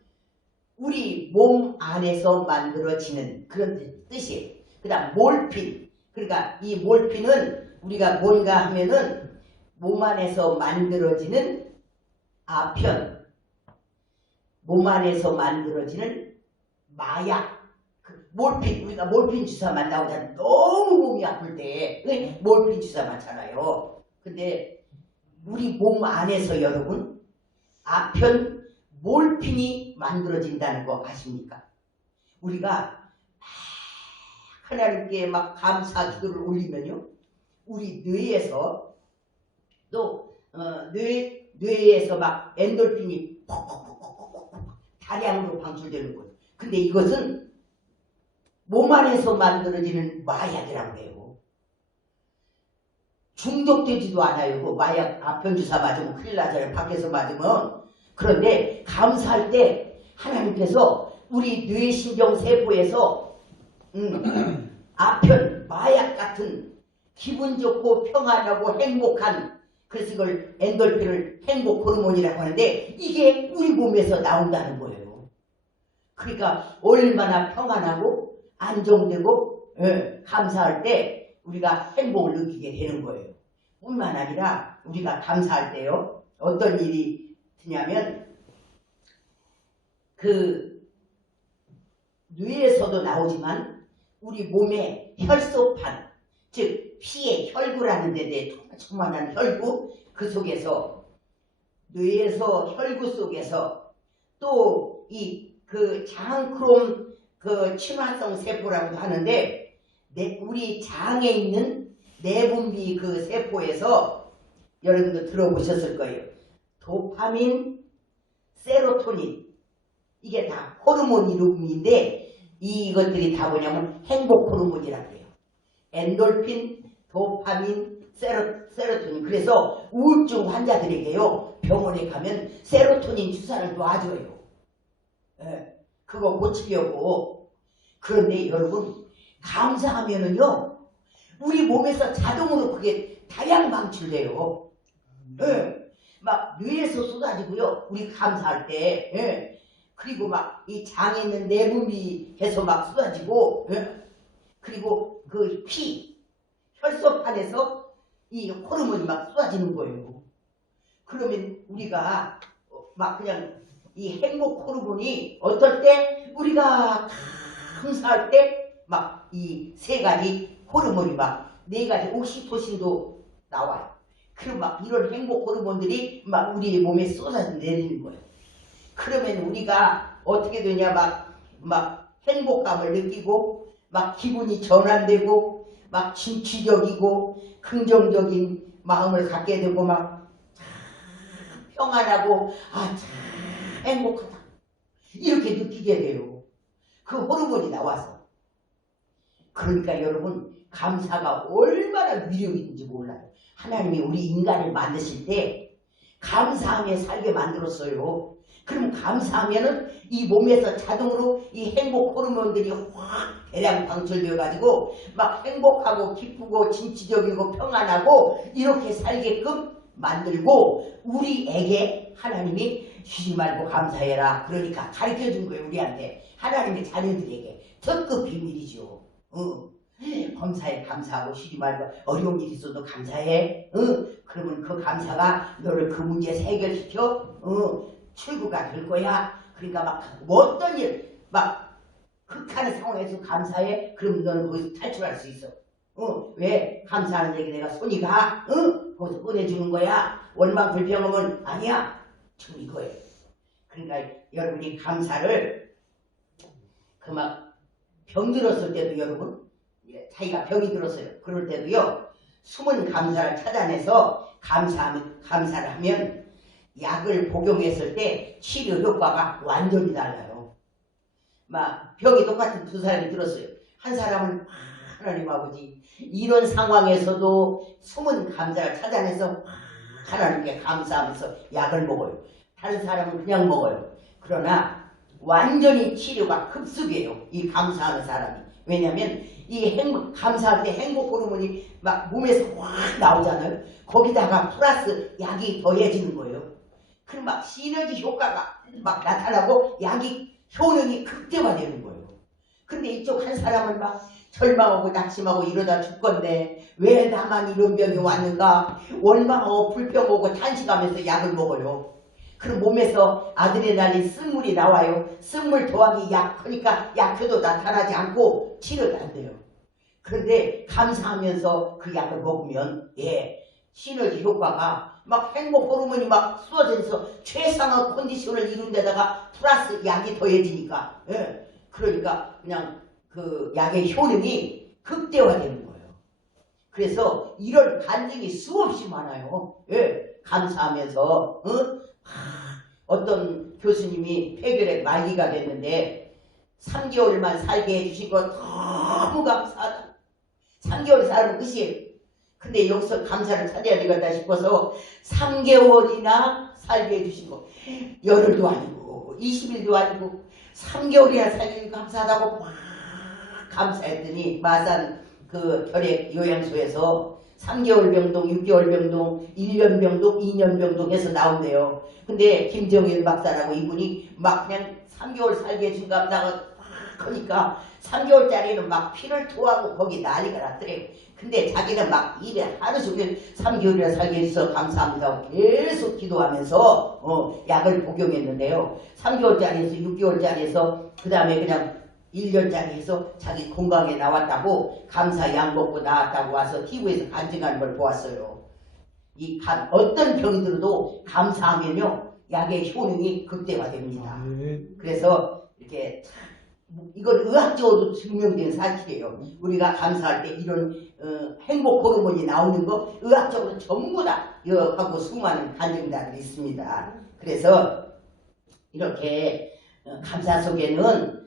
우리 몸 안에서 만들어지는 그런 뜻이에요. 그 다음 몰핀, 그러니까 이 몰핀은 우리가 뭔가 하면은 몸 안에서 만들어지는 아편, 몸 안에서 만들어지는 마약, 몰핀, 우리가 몰핀 주사만 나오잖아요. 너무 몸이 아플 때 몰핀 주사 맞잖아요. 근데 우리 몸 안에서 여러분 아편 몰핀이 만들어진다는 거 아십니까? 우리가 하나님께 막 감사 기도를 올리면요, 우리 뇌에서 또 뇌에서 막 엔돌핀이 퍽퍽퍽퍽퍽 다량으로 방출되는 거예요. 근데 이것은 몸 안에서 만들어지는 마약이라고 해요. 중독되지도 않아요. 그 마약 아편주사 맞으면 큰일 나잖아요. 밖에서 맞으면. 그런데 감사할 때 하나님께서 우리 뇌신경세포에서 아편, 마약 같은 기분 좋고 평안하고 행복한, 그래서 이걸 엔돌핀을 행복 호르몬이라고 하는데 이게 우리 몸에서 나온다는 거예요. 그러니까 얼마나 평안하고 안정되고 감사할 때 우리가 행복을 느끼게 되는 거예요. 뿐만 아니라 우리가 감사할 때요, 어떤 일이 드냐면 그 뇌에서도 나오지만 우리 몸의 혈소판, 즉 피의 혈구라는 데에 조그만한 혈구, 그 속에서 뇌에서 혈구 속에서 또 이 그 장크롬 그 친화성 세포라고도 하는데 우리 장에 있는 내분비 그 세포에서 여러분도 들어보셨을 거예요. 도파민, 세로토닌, 이게 다 호르몬 이름인데 이것들이 다 뭐냐면 행복 호르몬이라고 해요. 엔돌핀, 도파민, 세로토닌. 그래서 우울증 환자들에게요, 병원에 가면 세로토닌 주사를 놔줘요. 그거 고치려고. 그런데 여러분 감사하면은요 우리 몸에서 자동으로 그게 다량 방출돼요. 막 뇌에서 쏟아지고요, 우리 감사할 때. 그리고 막 이 장에 있는 내분비해서 막 쏟아지고, 그리고 그 피, 혈소판에서 이 호르몬이 막 쏟아지는 거예요. 그러면 우리가 막 그냥 이 행복 호르몬이 어떨 때 우리가 감사할 때 막 이 세 가지 호르몬이 막 네 가지 옥시토신도 나와요. 그럼 막 이런 행복 호르몬들이 막 우리 몸에 쏟아져 내리는 거예요. 그러면 우리가 어떻게 되냐, 막 행복감을 느끼고 막 기분이 전환되고 막 진취적이고 긍정적인 마음을 갖게 되고 막 평안하고 참 행복하다 이렇게 느끼게 돼요. 그 호르몬이 나와서. 그러니까 여러분 감사가 얼마나 위력인지 몰라요. 하나님이 우리 인간을 만드실 때 감사하며 살게 만들었어요. 그럼 감사하면은 이 몸에서 자동으로 이 행복 호르몬들이 확 대량 방출되어 가지고 막 행복하고 기쁘고 진취적이고 평안하고 이렇게 살게끔 만들고 우리에게 하나님이 쉬지 말고 감사해라. 그러니까 가르쳐준 거예요. 우리한테. 하나님의 자녀들에게. 특급 비밀이죠. 범사에 감사하고 쉬지 말고 어려운 일이 있어도 감사해. 그러면 그 감사가 너를 그 문제에서 해결시켜 출구가 될 거야. 그러니까 막 어떤 일 막 극한의 상황에서 감사해. 그럼 너는 거기서 탈출할 수 있어. 왜? 감사하는 얘기 내가 손이 가? 거기서 꺼내주는 거야. 원망 불평하면 아니야. 지금 이거예요. 그러니까 여러분이 감사를 그 막 병들었을 때도 여러분 자기가 병이 들었어요. 그럴 때도요. 숨은 감사를 찾아내서 감사를 하면 약을 복용했을 때 치료 효과가 완전히 달라요. 막 병이 똑같은 두 사람이 들었어요. 한 사람은 하나님 아버지 이런 상황에서도 숨은 감사를 찾아내서 하나님께 감사하면서 약을 먹어요. 다른 사람은 그냥 먹어요. 그러나 완전히 치료가 급속이에요. 이 감사하는 사람이. 왜냐하면 이 감사할 때 행복 호르몬이 막 몸에서 확 나오잖아요. 거기다가 플러스 약이 더해지는 거예요. 그럼 막 시너지 효과가 막 나타나고 약이 효능이 극대화되는 거예요. 근데 이쪽 한 사람은 막 절망하고 낙심하고 이러다 죽건데 왜 나만 이런 병이 왔는가 원망하고 불평하고 탄식하면서 약을 먹어요. 그럼 몸에서 아드레날린 쓴물이 나와요. 쓴물 더하기 약 하니까 약효도 나타나지 않고 치료도 안 돼요. 그런데 감사하면서 그 약을 먹으면 시너지 효과가 막 행복 호르몬이 막 쏟아져서 최상의 컨디션을 이룬 데다가 플러스 약이 더해지니까 그러니까 그냥 그 약의 효능이 극대화되는 거예요. 그래서 이런 간증이 수없이 많아요. 감사하면서 어떤 교수님이 폐결핵 말기가 됐는데 3개월만 살게 해주신 거 너무 감사하다. 3개월 살면 끝이에요. 근데 여기서 감사를 찾아야 되겠다 싶어서 3개월이나 살게 해주신 거 열흘도 아니고 20일도 아니고 3개월이나 살게 감사하다고 막 감사했더니 마산 그 결핵 요양소에서 3개월 병동, 6개월 병동, 1년 병동, 2년 병동 해서 나온대요. 근데 김정일 박사라고 이분이 막 그냥 3개월 살게 해준가 보다가 막 하니까 3개월짜리는 막 피를 토하고 거기 난리가 났더래요. 근데 자기는 막 입에 하루 종일 3개월이나 살게 해줘서 감사합니다. 계속 기도하면서 약을 복용했는데요. 3개월짜리에서 6개월짜리에서 그 다음에 그냥 1년짜리 해서 자기 건강에 나왔다고 감사 약 먹고 나왔다고 와서 TV에서 간증하는 걸 보았어요. 어떤 병이 들어도 감사하면요 약의 효능이 극대화됩니다. 그래서 이렇게 이건 의학적으로 증명된 사실이에요. 우리가 감사할 때 이런 행복 호르몬이 나오는 거 의학적으로 전부 다 하고 수많은 간증자들이 있습니다. 그래서 이렇게 감사 속에는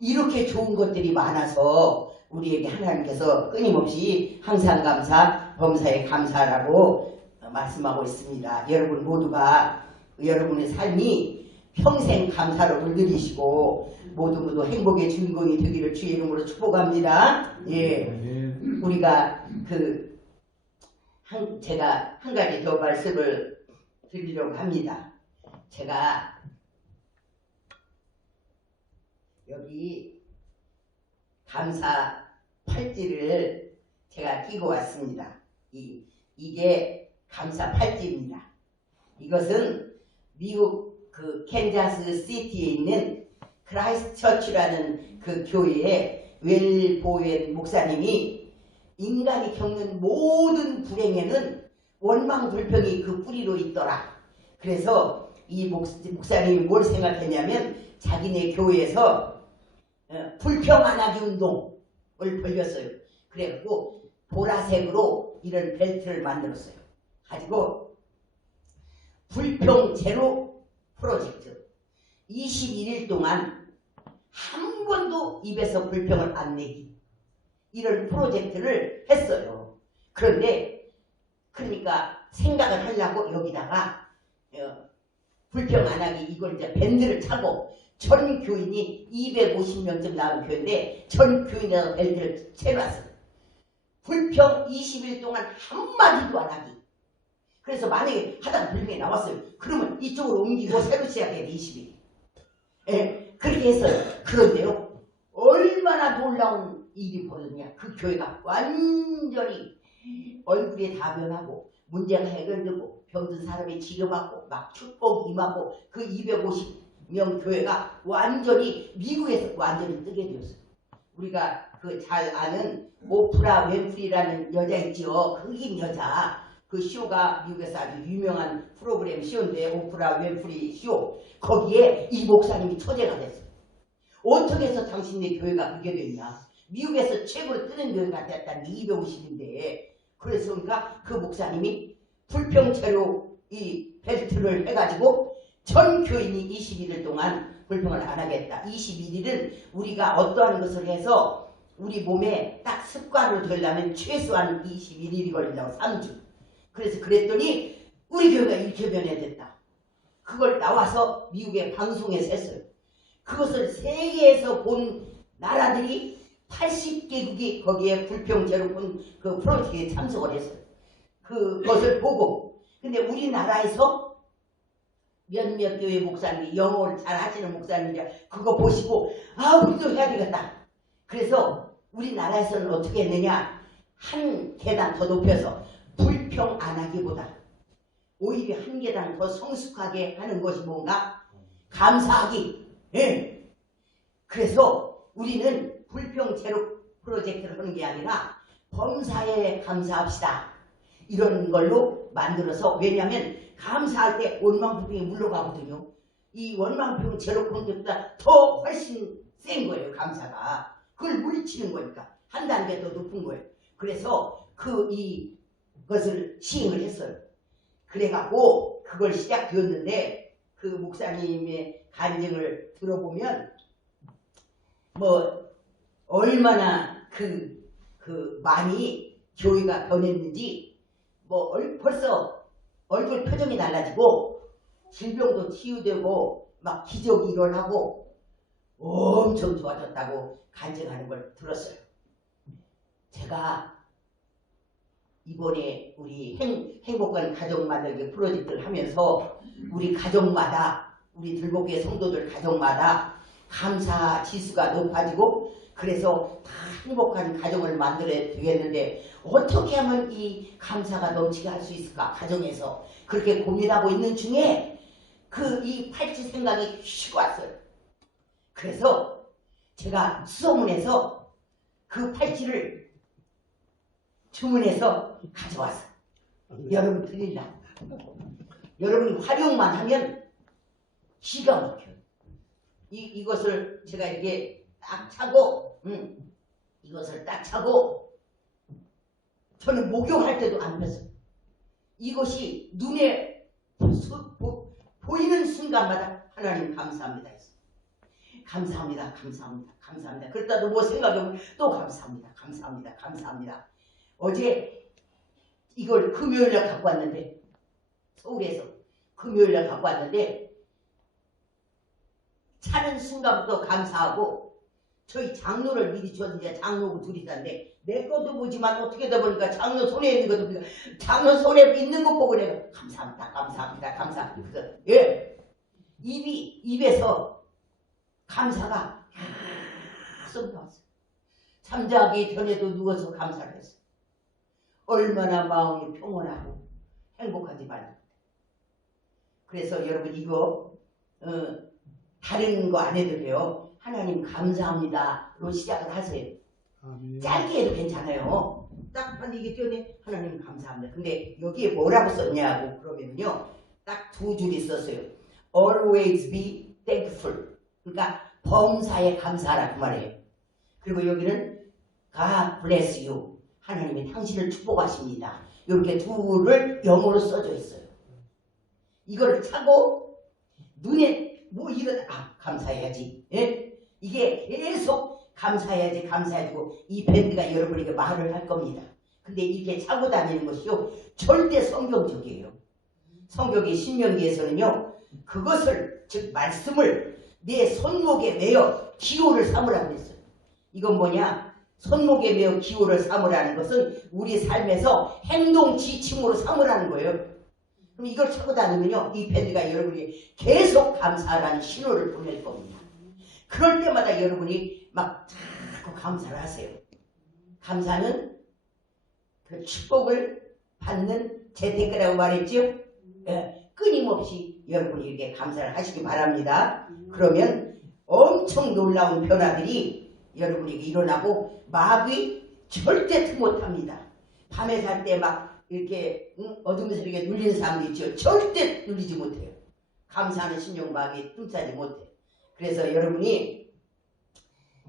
이렇게 좋은 것들이 많아서 우리에게 하나님께서 끊임없이 항상 감사, 범사에 감사라고 말씀하고 있습니다. 여러분 모두가 여러분의 삶이 평생 감사로 물들이시고 모두 행복의 주인공이 되기를 주의 이름으로 축복합니다. 우리가 제가 한 가지 더 말씀을 드리려고 합니다. 제가 여기 감사 팔찌를 제가 끼고 왔습니다. 이게 감사 팔찌입니다. 이것은 미국 그 캔자스 시티에 있는 크라이스트 처치라는 그 교회의 웰보웬 목사님이 인간이 겪는 모든 불행에는 원망 불평이 그 뿌리로 있더라. 그래서 이 목사님이 뭘 생각했냐면 자기네 교회에서 불평 안 하기 운동을 벌였어요. 그래갖고 보라색으로 이런 벨트를 만들었어요. 가지고 불평 제로 프로젝트 21일 동안 한 번도 입에서 불평을 안 내기 이런 프로젝트를 했어요. 그런데 그러니까 생각을 하려고 여기다가 불평 안 하기 이걸 이제 밴드를 차고 전 교인이 250명쯤 나온 교회인데 전 교인에서 밴드를 채놨어요. 불평 20일 동안 한마디도 안 하기. 그래서 만약에 하다가 불평이 나왔어요. 그러면 이쪽으로 옮기고 새로 시작해야 돼. 20일. 예, 그렇게 했어요. 그런데요. 얼마나 놀라운 일이 벌어졌냐. 그 교회가 완전히 얼굴이 다 변하고 문제가 해결되고 병든 사람이 치료받고 막 축복이 임하고 그 250명 교회가 완전히 미국에서 완전히 뜨게 되었어요. 우리가 그 잘 아는 오프라 윈프리라는 여자 있죠. 흑인 여자. 그 쇼가 미국에서 아주 유명한 프로그램 쇼인데 오프라 윈프리 쇼. 거기에 이 목사님이 초대가 됐어요. 어떻게 해서 당신네 교회가 그게 됐냐. 미국에서 최고로 뜨는 교회가 됐다는 250인데 그래서 그러니까 그 목사님이 불평체로 이 벨트를 해가지고 전 교인이 21일 동안 불평을 안 하겠다. 21일은 우리가 어떠한 것을 해서 우리 몸에 딱 습관으로 되려면 최소한 21일이 걸린다고 3주. 그래서 그랬더니 우리 교회가 이렇게 변해됐다. 그걸 나와서 미국의 방송에서 했어요. 그것을 세계에서 본 나라들이 80개국이 거기에 불평제로 본 그 프로젝트에 참석을 했어요. 그것을 보고. 근데 우리나라에서 몇몇 교회 목사님이 영어를 잘 하시는 목사님들이 그거 보시고 아 우리도 해야 되겠다. 그래서 우리나라에서는 어떻게 했느냐. 한 계단 더 높여서 불평 안 하기보다 오히려 한 계단 더 성숙하게 하는 것이 뭔가 감사하기. 예. 그래서 우리는 불평 제로 프로젝트를 하는 게 아니라 범사에 감사합시다. 이런 걸로 만들어서 왜냐하면 감사할 때 원망불평이 물러가거든요. 이 원망불평 제로 프로젝트보다 더 훨씬 센 거예요. 감사가. 그걸 물리치는 거니까 한 단계 더 높은 거예요. 그래서 이것을 시행을 했어요. 그래갖고 그걸 시작되었는데 그 목사님의 간증을 들어보면 뭐 얼마나 많이 교회가 변했는지 뭐 벌써 얼굴 표정이 달라지고 질병도 치유되고 막 기적이 일어나고 엄청 좋아졌다고 간증하는 걸 들었어요. 제가 이번에 우리 행복한 가정 만들기 프로젝트를 하면서 우리 가정마다 우리 들목교회 성도들 가정마다 감사 지수가 높아지고 그래서 다 행복한 가정을 만들어야 되겠는데 어떻게 하면 이 감사가 넘치게 할 수 있을까. 가정에서 그렇게 고민하고 있는 중에 이 팔찌 생각이 휙 왔어요. 그래서 제가 수소문해서 그 팔찌를 주문해서 가져왔어요. 여러분 드리려고. 여러분이 활용만 하면 기가 막혀요. 이것을 제가 이렇게 딱 차고 이것을 딱 차고 저는 목욕할 때도 안 폈어요. 이것이 눈에 보이는 순간마다 하나님 감사합니다 했어요. 감사합니다. 감사합니다. 감사합니다. 그러다도 뭐 생각해보면 또 감사합니다. 감사합니다. 감사합니다. 어제 이걸 금요일날 갖고 왔는데 서울에서 금요일날 갖고 왔는데 차는 순간부터 감사하고 저희 장로를 미리 줬는데 장로고 둘이 있었는데 내 것도 보지만 어떻게 돼 보니까 장로 손에 있는 것도 보니까 장로 손에 있는 것 보고 내가 감사합니다. 감사합니다. 감사합니다. 그래서 예 입에서 감사가 계속 나왔어요. 잠자기 전에도 누워서 감사를 했어요. 얼마나 마음이 평온하고 행복한지 말입니다. 그래서 여러분 이거 다른 거 안 해도 돼요. 하나님 감사합니다로 시작을 하세요. 짧게 해도 괜찮아요. 딱 이게 뛰어내 하나님 감사합니다. 근데 여기에 뭐라고 썼냐고 그러면요. 딱 두 줄이 썼어요. Always be thankful. 그러니까 범사에 감사하라 그 말이에요. 그리고 여기는 God bless you. 하나님이 당신을 축복하십니다. 이렇게 둘을 영어로 써져 있어요. 이걸 차고 눈에 뭐 이런 감사해야지. 예? 이게 계속 감사해야지 감사해지고 이 밴드가 여러분에게 말을 할 겁니다. 근데 이렇게 차고 다니는 것이요 절대 성경적이에요. 성경의 신명기에서는요 그것을 즉 말씀을 내 손목에 매어 기호를 삼으라고 했어요. 이건 뭐냐? 손목에 매어 기호를 삼으라는 것은 우리 삶에서 행동 지침으로 삼으라는 거예요. 그럼 이걸 차고 다니면요, 이 밴드가 여러분이 계속 감사라는 신호를 보낼 겁니다. 그럴 때마다 여러분이 막 자꾸 감사를 하세요. 감사는 그 축복을 받는 재테크라고 말했죠. 예, 끊임없이 여러분이 이렇게 감사를 하시기 바랍니다. 그러면 엄청 놀라운 변화들이 여러분에게 일어나고 마귀 절대 틈 못합니다. 밤에 살 때 막 이렇게 어둠에서 이렇게 눌리는 사람도 있죠. 절대 눌리지 못해요. 감사하는 신용 마귀에 뜸싸지 못해요. 그래서 여러분이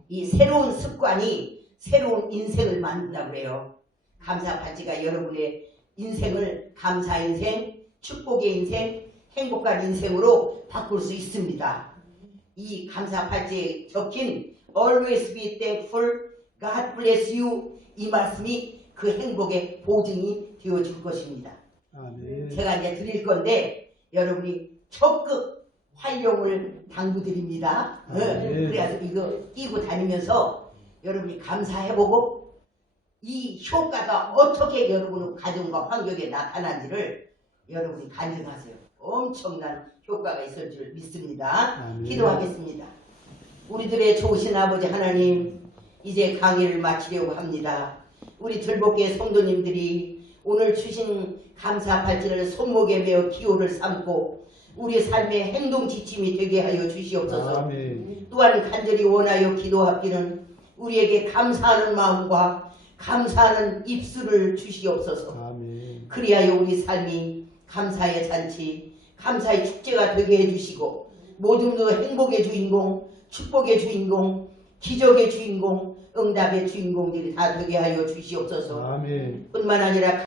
이 새로운 습관이 새로운 인생을 만든다고 그래요. 감사 팔찌가 여러분의 인생을 감사 인생, 축복의 인생, 행복한 인생으로 바꿀 수 있습니다. 이 감사 팔찌에 적힌 Always be thankful, God bless you 이 말씀이 그 행복의 보증이 되어줄 것입니다. 아멘. 제가 이제 드릴 건데 여러분이 적극 활용을 당부드립니다. 그래서 이거 끼고 다니면서 여러분이 감사해보고 이 효과가 어떻게 여러분 가정과 환경에 나타난지를 여러분이 간증하세요. 엄청난 효과가 있을 줄 믿습니다. 아멘. 기도하겠습니다. 우리들의 좋으신 아버지 하나님, 이제 강의를 마치려고 합니다. 우리 들복교회 성도님들이 오늘 주신 감사 팔찌를 손목에 메어 기호를 삼고 우리 삶의 행동 지침이 되게 하여 주시옵소서. 아멘. 또한 간절히 원하여 기도하기는 우리에게 감사하는 마음과 감사하는 입술을 주시옵소서. 아멘. 그리하여 우리 삶이 감사의 잔치, 감사의 축제가 되게 해주시고 모든 행복의 주인공, 축복의 주인공, 기적의 주인공, 응답의 주인공들이 다 되게 하여 주시옵소서. 아멘. 뿐만 아니라